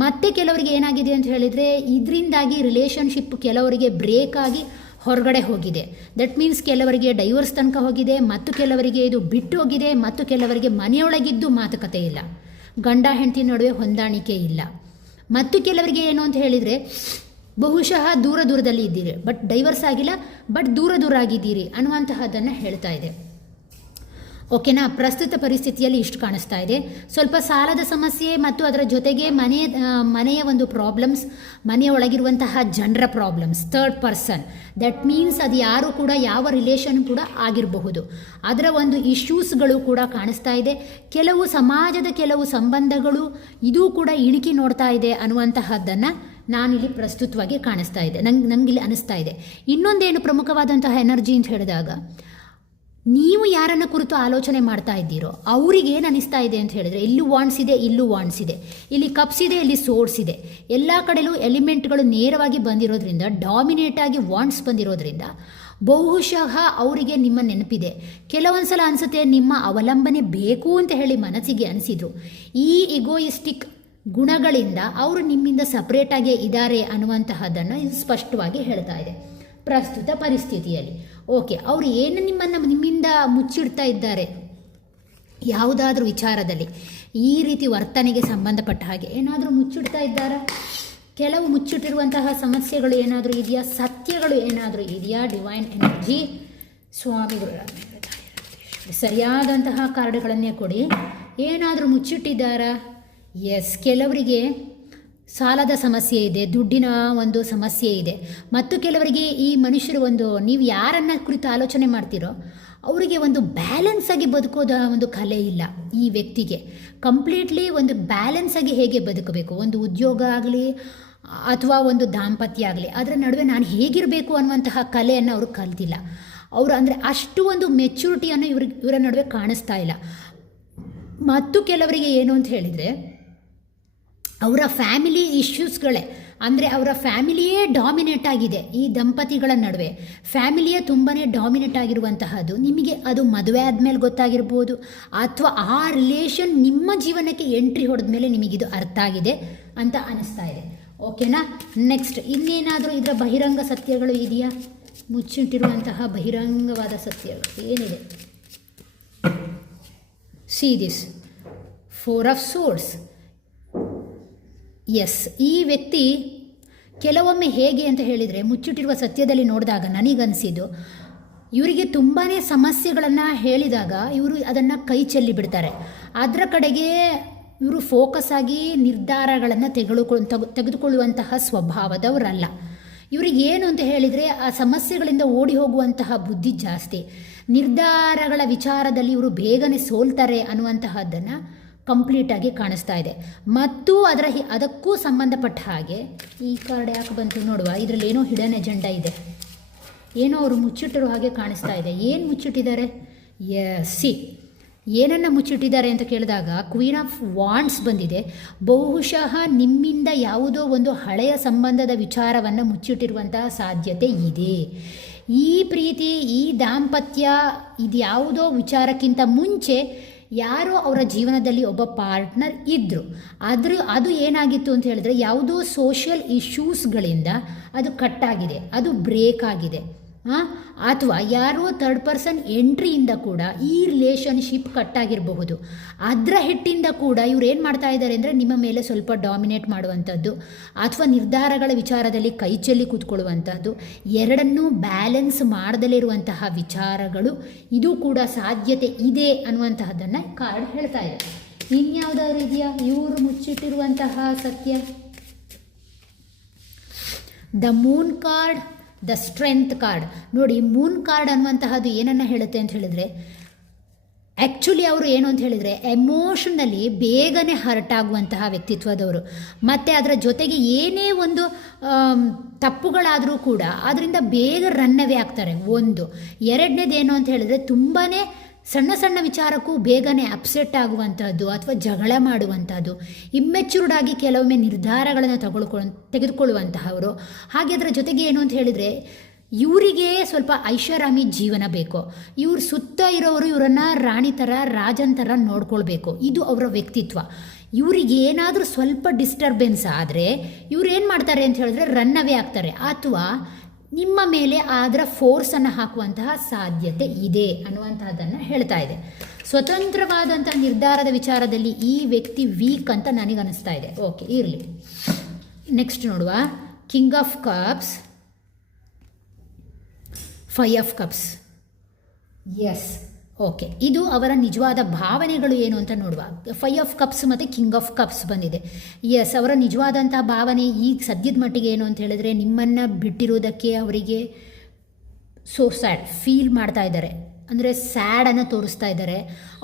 ಮತ್ತು ಕೆಲವರಿಗೆ ಏನಾಗಿದೆ ಅಂತ ಹೇಳಿದರೆ, ಇದರಿಂದಾಗಿ ರಿಲೇಷನ್ಶಿಪ್ ಕೆಲವರಿಗೆ ಬ್ರೇಕ್ ಆಗಿ ಹೊರಗಡೆ ಹೋಗಿದೆ. ದಟ್ ಮೀನ್ಸ್ ಕೆಲವರಿಗೆ ಡೈವರ್ಸ್ ತನಕ ಹೋಗಿದೆ, ಮತ್ತು ಕೆಲವರಿಗೆ ಇದು ಬಿಟ್ಟು ಹೋಗಿದೆ, ಮತ್ತು ಕೆಲವರಿಗೆ ಮನೆಯೊಳಗಿದ್ದು ಮಾತುಕತೆ ಇಲ್ಲ, ಗಂಡ ಹೆಂಡತಿ ನಡುವೆ ಹೊಂದಾಣಿಕೆ ಇಲ್ಲ. ಮತ್ತು ಕೆಲವರಿಗೆ ಏನು ಅಂತ ಹೇಳಿದರೆ, ಬಹುಶಃ ದೂರದಲ್ಲಿ ಇದ್ದೀರಿ, ಬಟ್ ಡೈವರ್ಸ್ ಆಗಿಲ್ಲ, ಬಟ್ ದೂರ ಆಗಿದ್ದೀರಿ ಅನ್ನುವಂತಹದ್ದನ್ನು ಹೇಳ್ತಾ ಇದೆ. ಓಕೆನಾ. ಪ್ರಸ್ತುತ ಪರಿಸ್ಥಿತಿಯಲ್ಲಿ ಇಷ್ಟು ಕಾಣಿಸ್ತಾ ಇದೆ. ಸ್ವಲ್ಪ ಸಾಲದ ಸಮಸ್ಯೆ ಮತ್ತು ಅದರ ಜೊತೆಗೆ ಮನೆಯ ಒಂದು ಪ್ರಾಬ್ಲಮ್ಸ್, ಮನೆಯ ಒಳಗಿರುವಂತಹ ಜನರ problems, third person, that means ಅದು ಯಾರು ಕೂಡ ಯಾವ ರಿಲೇಷನ್ ಕೂಡ ಆಗಿರಬಹುದು, ಅದರ ಒಂದು ಇಶ್ಯೂಸ್ಗಳು ಕೂಡ ಕಾಣಿಸ್ತಾ ಇದೆ. ಕೆಲವು ಸಮಾಜದ ಕೆಲವು ಸಂಬಂಧಗಳು ಇದು ಕೂಡ ಇಣುಕಿ ನೋಡ್ತಾ ಇದೆ ಅನ್ನುವಂತಹದ್ದನ್ನು ನಾನಿಲ್ಲಿ ಪ್ರಸ್ತುತವಾಗಿ ಕಾಣಿಸ್ತಾ ಇದೆ, ನಂಗಿಲ್ಲಿ ಅನಿಸ್ತಾ ಇದೆ. ಇನ್ನೊಂದೇನು ಪ್ರಮುಖವಾದಂತಹ ಎನರ್ಜಿ ಅಂತ ಹೇಳಿದಾಗ, ನೀವು ಯಾರನ್ನು ಕುರಿತು ಆಲೋಚನೆ ಮಾಡ್ತಾ ಇದ್ದೀರೋ ಅವ್ರಿಗೆ ಏನು ಅನಿಸ್ತಾ ಇದೆ ಅಂತ ಹೇಳಿದ್ರೆ, ಇಲ್ಲೂ ವಾಂಡ್ಸ್ ಇದೆ, ಇಲ್ಲೂ ವಾಂಡ್ಸ್ ಇದೆ, ಇಲ್ಲಿ ಕಪ್ಸ್ ಇದೆ, ಇಲ್ಲಿ ಸೋರ್ಸ್ ಇದೆ, ಎಲ್ಲ ಕಡೆಯೂ ಎಲಿಮೆಂಟ್ಗಳು ನೇರವಾಗಿ ಬಂದಿರೋದ್ರಿಂದ, ಡಾಮಿನೇಟ್ ಆಗಿ ವಾಂಡ್ಸ್ ಬಂದಿರೋದ್ರಿಂದ ಬಹುಶಃ ಅವರಿಗೆ ನಿಮ್ಮ ನೆನಪಿದೆ. ಕೆಲವೊಂದು ಸಲ ಅನಿಸುತ್ತೆ ನಿಮ್ಮ ಅವಲಂಬನೆ ಬೇಕು ಅಂತ ಹೇಳಿ ಮನಸ್ಸಿಗೆ ಅನಿಸಿದ್ರು. ಈ ಇಗೋಯಿಸ್ಟಿಕ್ ಗುಣಗಳಿಂದ ಅವರು ನಿಮ್ಮಿಂದ ಸಪ್ರೇಟಾಗೇ ಇದ್ದಾರೆ ಅನ್ನುವಂತಹದ್ದನ್ನು ಇದು ಸ್ಪಷ್ಟವಾಗಿ ಹೇಳ್ತಾ ಇದೆ ಪ್ರಸ್ತುತ ಪರಿಸ್ಥಿತಿಯಲ್ಲಿ. ಓಕೆ, ಅವರು ಏನು ನಿಮ್ಮಿಂದ ಮುಚ್ಚಿಡ್ತಾ ಇದ್ದಾರೆ, ಯಾವುದಾದ್ರೂ ವಿಚಾರದಲ್ಲಿ ಈ ರೀತಿ ವರ್ತನೆಗೆ ಸಂಬಂಧಪಟ್ಟ ಹಾಗೆ ಏನಾದರೂ ಮುಚ್ಚಿಡ್ತಾ ಇದ್ದಾರಾ? ಕೆಲವು ಮುಚ್ಚಿಟ್ಟಿರುವಂತಹ ಸಮಸ್ಯೆಗಳು ಏನಾದರೂ ಇದೆಯಾ? ಸತ್ಯಗಳು ಏನಾದರೂ ಇದೆಯಾ? ಡಿವೈನ್ ಎನರ್ಜಿ ಸ್ವಾಮಿಗಳು ಸರಿಯಾದಂತಹ ಕಾರ್ಡ್ಗಳನ್ನೇ ಕೊಡಿ. ಏನಾದರೂ ಮುಚ್ಚಿಟ್ಟಿದ್ದಾರಾ? ಎಸ್, ಕೆಲವರಿಗೆ ಸಾಲದ ಸಮಸ್ಯೆ ಇದೆ, ದುಡ್ಡಿನ ಒಂದು ಸಮಸ್ಯೆ ಇದೆ, ಮತ್ತು ಕೆಲವರಿಗೆ ಈ ಮನುಷ್ಯರು ನೀವು ಯಾರನ್ನ ಕುರಿತು ಆಲೋಚನೆ ಮಾಡ್ತೀರೋ ಅವರಿಗೆ ಒಂದು ಬ್ಯಾಲೆನ್ಸ್ ಆಗಿ ಬದುಕೋದ ಒಂದು ಕಲೆ ಇಲ್ಲ. ಈ ವ್ಯಕ್ತಿಗೆ ಕಂಪ್ಲೀಟ್ಲಿ ಒಂದು ಬ್ಯಾಲೆನ್ಸ್ ಆಗಿ ಹೇಗೆ ಬದುಕಬೇಕು, ಒಂದು ಉದ್ಯೋಗ ಆಗಲಿ ಅಥವಾ ಒಂದು ದಾಂಪತ್ಯ ಆಗಲಿ, ಅದರ ನಡುವೆ ನಾನು ಹೇಗಿರಬೇಕು ಅನ್ನುವಂತಹ ಕಲೆಯನ್ನು ಅವರು ಕಲ್ತಿಲ್ಲ. ಅವರು ಅಂದರೆ ಅಷ್ಟು ಒಂದು ಮೆಚ್ಯೂರಿಟಿಯನ್ನು ಇವರ ನಡುವೆ ಕಾಣಿಸ್ತಾ ಇಲ್ಲ. ಮತ್ತು ಕೆಲವರಿಗೆ ಏನು ಅಂತ ಹೇಳಿದರೆ, ಅವರ ಫ್ಯಾಮಿಲಿ ಇಶ್ಯೂಸ್ಗಳೇ, ಅಂದರೆ ಅವರ ಫ್ಯಾಮಿಲಿಯೇ ಡಾಮಿನೇಟ್ ಆಗಿದೆ. ಈ ದಂಪತಿಗಳ ನಡುವೆ ಫ್ಯಾಮಿಲಿಯೇ ತುಂಬಾ ಡಾಮಿನೇಟ್ ಆಗಿರುವಂತಹದ್ದು ನಿಮಗೆ ಅದು ಮದುವೆ ಆದಮೇಲೆ ಗೊತ್ತಾಗಿರ್ಬೋದು, ಅಥವಾ ಆ ರಿಲೇಷನ್ ನಿಮ್ಮ ಜೀವನಕ್ಕೆ ಎಂಟ್ರಿ ಹೊಡೆದ ಮೇಲೆ ನಿಮಗಿದು ಅರ್ಥ ಆಗಿದೆ ಅಂತ ಅನಿಸ್ತಾ ಇದೆ. ಓಕೆನಾ. ನೆಕ್ಸ್ಟ್, ಇನ್ನೇನಾದರೂ ಇದರ ಬಹಿರಂಗ ಸತ್ಯಗಳು ಇದೆಯಾ? ಮುಚ್ಚಿಟ್ಟಿರುವಂತಹ ಬಹಿರಂಗವಾದ ಸತ್ಯಗಳು ಏನಿದೆ? See this 4 of swords. Yes, ಈ ವ್ಯಕ್ತಿ ಕೆಲವೊಮ್ಮೆ ಹೇಗೆ ಅಂತ ಹೇಳಿದರೆ, ಮುಚ್ಚಿಟ್ಟಿರುವ ಸತ್ಯದಲ್ಲಿ ನೋಡಿದಾಗ ನನಗನ್ಸಿದ್ದು, ಇವರಿಗೆ ತುಂಬಾ ಸಮಸ್ಯೆಗಳನ್ನು ಹೇಳಿದಾಗ ಇವರು ಅದನ್ನು ಕೈ ಚೆಲ್ಲಿ ಬಿಡ್ತಾರೆ. ಅದರ ಕಡೆಗೆ ಇವರು ಫೋಕಸ್ ಆಗಿ ನಿರ್ಧಾರಗಳನ್ನು ತೆಗೆದುಕೊಳ್ಳುವಂತಹ ಸ್ವಭಾವದವರಲ್ಲ. ಇವರಿಗೇನು ಅಂತ ಹೇಳಿದರೆ, ಆ ಸಮಸ್ಯೆಗಳಿಂದ ಓಡಿ ಹೋಗುವಂತಹ ಬುದ್ಧಿ ಜಾಸ್ತಿ. ನಿರ್ಧಾರಗಳ ವಿಚಾರದಲ್ಲಿ ಇವರು ಬೇಗನೆ ಸೋಲ್ತಾರೆ ಅನ್ನುವಂತಹದ್ದನ್ನು ಕಂಪ್ಲೀಟಾಗಿ ಕಾಣಿಸ್ತಾ ಇದೆ. ಮತ್ತು ಅದಕ್ಕೂ ಸಂಬಂಧಪಟ್ಟ ಹಾಗೆ ಈ ಕಾರ್ಡ್ ಯಾಕೆ ಬಂತು ನೋಡುವ, ಇದರಲ್ಲಿ ಏನೋ ಹಿಡನ್ ಎಜೆಂಡಾ ಇದೆ, ಏನೋ ಅವರು ಮುಚ್ಚಿಟ್ಟಿರೋ ಹಾಗೆ ಕಾಣಿಸ್ತಾ ಇದೆ. ಏನು ಮುಚ್ಚಿಟ್ಟಿದ್ದಾರೆ? ಸಿ, ಏನನ್ನು ಮುಚ್ಚಿಟ್ಟಿದ್ದಾರೆ ಅಂತ ಕೇಳಿದಾಗ ಕ್ವೀನ್ ಆಫ್ ವಾಂಡ್ಸ್ ಬಂದಿದೆ. ಬಹುಶಃ ನಿಮ್ಮಿಂದ ಯಾವುದೋ ಒಂದು ಹಳೆಯ ಸಂಬಂಧದ ವಿಚಾರವನ್ನು ಮುಚ್ಚಿಟ್ಟಿರುವಂತಹ ಸಾಧ್ಯತೆ ಇದೆ. ಈ ಪ್ರೀತಿ, ಈ ದಾಂಪತ್ಯ, ಇದ್ಯಾವುದೋ ವಿಚಾರಕ್ಕಿಂತ ಮುಂಚೆ ಯಾರೋ ಅವರ ಜೀವನದಲ್ಲಿ ಒಬ್ಬ ಪಾರ್ಟ್ನರ್ ಇದ್ದರು. ಅದು ಏನಾಗಿತ್ತು ಅಂತ ಹೇಳಿದ್ರೆ, ಯಾವುದೋ ಸೋಷಿಯಲ್ ಇಶ್ಯೂಸ್ಗಳಿಂದ ಅದು ಕಟ್ಟಾಗಿದೆ, ಅದು ಬ್ರೇಕ್ ಆಗಿದೆ. ಅಥವಾ ಯಾರೋ ಥರ್ಡ್ ಪರ್ಸನ್ ಎಂಟ್ರಿಯಿಂದ ಕೂಡ ಈ ರಿಲೇಷನ್ಶಿಪ್ ಕಟ್ಟಾಗಿರಬಹುದು. ಅದರ ಹಿಟ್ಟಿಂದ ಕೂಡ ಇವ್ರು ಏನು ಮಾಡ್ತಾ ಇದ್ದಾರೆ ಅಂದರೆ, ನಿಮ್ಮ ಮೇಲೆ ಸ್ವಲ್ಪ ಡಾಮಿನೇಟ್ ಮಾಡುವಂಥದ್ದು ಅಥವಾ ನಿರ್ಧಾರಗಳ ವಿಚಾರದಲ್ಲಿ ಕೈ ಚೆಲ್ಲಿ ಕೂತ್ಕೊಳ್ಳುವಂಥದ್ದು, ಎರಡನ್ನೂ ಬ್ಯಾಲೆನ್ಸ್ ಮಾಡದಲ್ಲೇ ಇರುವಂತಹ ವಿಚಾರಗಳು ಇದು ಕೂಡ ಸಾಧ್ಯತೆ ಇದೆ ಅನ್ನುವಂತಹದ್ದನ್ನು ಕಾರ್ಡ್ ಹೇಳ್ತಾ ಇದೆ. ಇನ್ಯಾವುದಾದ್ರು ಇದೆಯಾ ಇವರು ಮುಚ್ಚಿಟ್ಟಿರುವಂತಹ ಸತ್ಯ? The Moon card, the strength card. ನೋಡಿ, ಮೂನ್ ಕಾರ್ಡ್ ಅನ್ನುವಂತಹದ್ದು ಏನನ್ನು ಹೇಳುತ್ತೆ ಅಂತ ಹೇಳಿದರೆ, ಆ್ಯಕ್ಚುಲಿ ಅವರು ಏನು ಅಂತ ಹೇಳಿದರೆ ಎಮೋಷನಲ್ಲಿ ಬೇಗನೆ ಹರ್ಟ್ ಆಗುವಂತಹ ವ್ಯಕ್ತಿತ್ವದವರು. ಮತ್ತು ಅದರ ಜೊತೆಗೆ ಏನೇ ಒಂದು ತಪ್ಪುಗಳಾದರೂ ಕೂಡ ಅದರಿಂದ ಬೇಗ ರನ್ನವೇ ಆಗ್ತಾರೆ. ಒಂದು ಎರಡನೇದೇನು ಅಂತ ಹೇಳಿದರೆ, ತುಂಬಾ ಸಣ್ಣ ಸಣ್ಣ ವಿಚಾರಕ್ಕೂ ಬೇಗನೆ ಅಪ್ಸೆಟ್ ಆಗುವಂಥದ್ದು ಅಥವಾ ಜಗಳ ಮಾಡುವಂಥದ್ದು, ಇಮ್ಮೆಚ್ಯೂರ್ಡ್ ಆಗಿ ಕೆಲವೊಮ್ಮೆ ನಿರ್ಧಾರಗಳನ್ನು ತೆಗೆದುಕೊಳ್ಳುವಂತಹವರು. ಹಾಗೆ ಅದರ ಜೊತೆಗೆ ಏನು ಅಂತ ಹೇಳಿದರೆ, ಇವರಿಗೆ ಸ್ವಲ್ಪ ಐಷಾರಾಮಿ ಜೀವನ ಬೇಕು. ಇವ್ರ ಸುತ್ತ ಇರೋರು ಇವರನ್ನು ರಾಣಿ ಥರ, ರಾಜನ್ ಥರ ನೋಡ್ಕೊಳ್ಬೇಕು. ಇದು ಅವರ ವ್ಯಕ್ತಿತ್ವ. ಇವ್ರಿಗೆ ಏನಾದರೂ ಸ್ವಲ್ಪ ಡಿಸ್ಟರ್ಬೆನ್ಸ್ ಆದರೆ ಇವ್ರು ಏನು ಮಾಡ್ತಾರೆ ಅಂತ ಹೇಳಿದ್ರೆ ರನ್ ಅವೇ ಆಗ್ತಾರೆ, ಅಥವಾ ನಿಮ್ಮ ಮೇಲೆ ಅದರ ಫೋರ್ಸನ್ನು ಹಾಕುವಂತಹ ಸಾಧ್ಯತೆ ಇದೆ ಅನ್ನುವಂತಹದ್ದನ್ನು ಹೇಳ್ತಾ ಇದೆ. ಸ್ವತಂತ್ರವಾದಂಥ ನಿರ್ಧಾರದ ವಿಚಾರದಲ್ಲಿ ಈ ವ್ಯಕ್ತಿ ವೀಕ್ ಅಂತ ನನಗನ್ನಿಸ್ತಾ ಇದೆ. ಓಕೆ, ಇರಲಿ. ನೆಕ್ಸ್ಟ್ ನೋಡುವ, king of cups, 5 of cups. Yes, okay, ಇದು ಅವರ ನಿಜವಾದ ಭಾವನೆಗಳು ಏನು ಅಂತ ನೋಡುವ. 5 ಆಫ್ ಕಪ್ಸ್ ಮತ್ತು ಕಿಂಗ್ ಆಫ್ ಕಪ್ಸ್ ಬಂದಿದೆ. ಎಸ್, ಅವರ ನಿಜವಾದಂಥ ಭಾವನೆ ಈಗ ಸದ್ಯದ ಮಟ್ಟಿಗೆ ಏನು ಅಂತ ಹೇಳಿದ್ರೆ, ನಿಮ್ಮನ್ನು ಬಿಟ್ಟಿರೋದಕ್ಕೆ ಅವರಿಗೆ ಸೋ ಸ್ಯಾಡ್ ಫೀಲ್ ಮಾಡ್ತಾ ಇದ್ದಾರೆ, ಅಂದರೆ ಸ್ಯಾಡನ್ನು ತೋರಿಸ್ತಾ ಇದ್ದಾರೆ.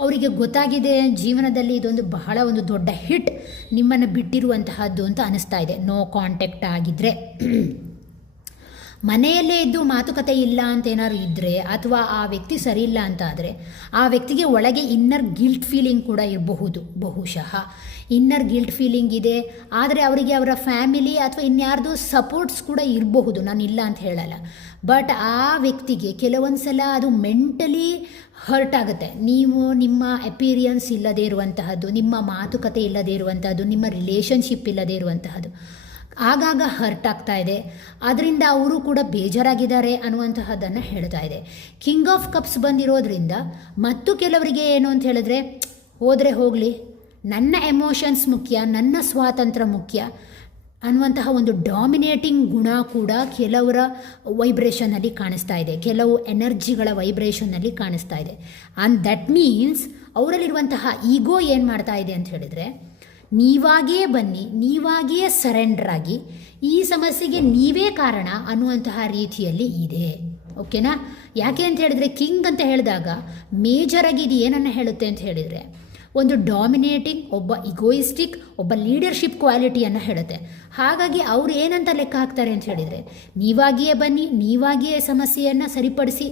ಅವರಿಗೆ ಗೊತ್ತಾಗಿದೆ ಜೀವನದಲ್ಲಿ ಇದೊಂದು ಬಹಳ ಒಂದು ದೊಡ್ಡ ಹಿಟ್ ನಿಮ್ಮನ್ನು ಬಿಟ್ಟಿರುವಂತಹದ್ದು ಅಂತ ಅನಿಸ್ತಾ ಇದೆ. ನೋ ಕಾಂಟ್ಯಾಕ್ಟ್ ಆಗಿದ್ದರೆ, ಮನೆಯಲ್ಲೇ ಇದ್ದು ಮಾತುಕತೆ ಇಲ್ಲ ಅಂತ ಏನಾದ್ರು ಇದ್ದರೆ, ಅಥವಾ ಆ ವ್ಯಕ್ತಿ ಸರಿ ಇಲ್ಲ ಅಂತ ಆದರೆ ಆ ವ್ಯಕ್ತಿಗೆ ಒಳಗೆ ಇನ್ನರ್ ಗಿಲ್ಟ್ ಫೀಲಿಂಗ್ ಕೂಡ ಇರಬಹುದು. ಬಹುಶಃ ಇನ್ನರ್ ಗಿಲ್ಟ್ ಫೀಲಿಂಗ್ ಇದೆ, ಆದರೆ ಅವರಿಗೆ ಅವರ ಫ್ಯಾಮಿಲಿ ಅಥವಾ ಇನ್ಯಾರ್ದು ಸಪೋರ್ಟ್ಸ್ ಕೂಡ ಇರಬಹುದು, ನಾನು ಇಲ್ಲ ಅಂತ ಹೇಳಲ್ಲ. ಬಟ್ ಆ ವ್ಯಕ್ತಿಗೆ ಕೆಲವೊಂದು ಸಲ ಅದು ಮೆಂಟಲಿ ಹರ್ಟ್ ಆಗುತ್ತೆ. ನೀವು ನಿಮ್ಮ ಅಪೀರಿಯನ್ಸ್ ಇಲ್ಲದೇ ಇರುವಂತಹದ್ದು, ನಿಮ್ಮ ಮಾತುಕತೆ ಇಲ್ಲದೇ ಇರುವಂತಹದ್ದು, ನಿಮ್ಮ ರಿಲೇಷನ್ಶಿಪ್ ಇಲ್ಲದೇ ಇರುವಂತಹದ್ದು ಆಗಾಗ ಹರ್ಟ್ ಆಗ್ತಾ ಇದೆ. ಅದರಿಂದ ಅವರು ಕೂಡ ಬೇಜಾರಾಗಿದ್ದಾರೆ ಅನ್ನುವಂತಹದ್ದನ್ನು ಹೇಳ್ತಾ ಇದೆ. ಕಿಂಗ್ ಆಫ್ ಕಪ್ಸ್ ಬಂದಿರೋದ್ರಿಂದ ಮತ್ತು ಕೆಲವರಿಗೆ ಏನು ಅಂತ ಹೇಳಿದ್ರೆ, ಹೋದರೆ ಹೋಗಲಿ, ನನ್ನ ಎಮೋಷನ್ಸ್ ಮುಖ್ಯ, ನನ್ನ ಸ್ವಾತಂತ್ರ್ಯ ಮುಖ್ಯ ಅನ್ನುವಂತಹ ಒಂದು ಡಾಮಿನೇಟಿಂಗ್ ಗುಣ ಕೂಡ ಕೆಲವರ ವೈಬ್ರೇಷನಲ್ಲಿ ಕಾಣಿಸ್ತಾ ಇದೆ, ಕೆಲವು ಎನರ್ಜಿಗಳ ವೈಬ್ರೇಷನ್ನಲ್ಲಿ ಕಾಣಿಸ್ತಾ ಇದೆ. ಆ್ಯಂಡ್ ದಟ್ ಮೀನ್ಸ್ ಅವರಲ್ಲಿರುವಂತಹ ಈಗೋ ಏನು ಮಾಡ್ತಾ ಇದೆ ಅಂತ ಹೇಳಿದರೆ, ನೀವಾಗಿಯೇ ಬನ್ನಿ, ನೀವಾಗಿಯೇ ಸರೆಂಡರ್ ಆಗಿ, ಈ ಸಮಸ್ಯೆಗೆ ನೀವೇ ಕಾರಣ ಅನ್ನುವಂತಹ ರೀತಿಯಲ್ಲಿ ಇದೆ. ಓಕೆನಾ? ಯಾಕೆ ಅಂತ ಹೇಳಿದರೆ, ಕಿಂಗ್ ಅಂತ ಹೇಳಿದಾಗ ಮೇಜರಾಗಿ ಇದು ಏನನ್ನು ಹೇಳುತ್ತೆ ಅಂತ ಹೇಳಿದರೆ, ಒಂದು ಡಾಮಿನೇಟಿಂಗ್, ಒಬ್ಬ ಇಗೋಯಿಸ್ಟಿಕ್, ಒಬ್ಬ ಲೀಡರ್ಶಿಪ್ ಕ್ವಾಲಿಟಿಯನ್ನು ಹೇಳುತ್ತೆ. ಹಾಗಾಗಿ ಅವ್ರು ಏನಂತ ಲೆಕ್ಕ ಹಾಕ್ತಾರೆ ಅಂತ ಹೇಳಿದರೆ, ನೀವಾಗಿಯೇ ಬನ್ನಿ, ನೀವಾಗಿಯೇ ಸಮಸ್ಯೆಯನ್ನು ಸರಿಪಡಿಸಿ,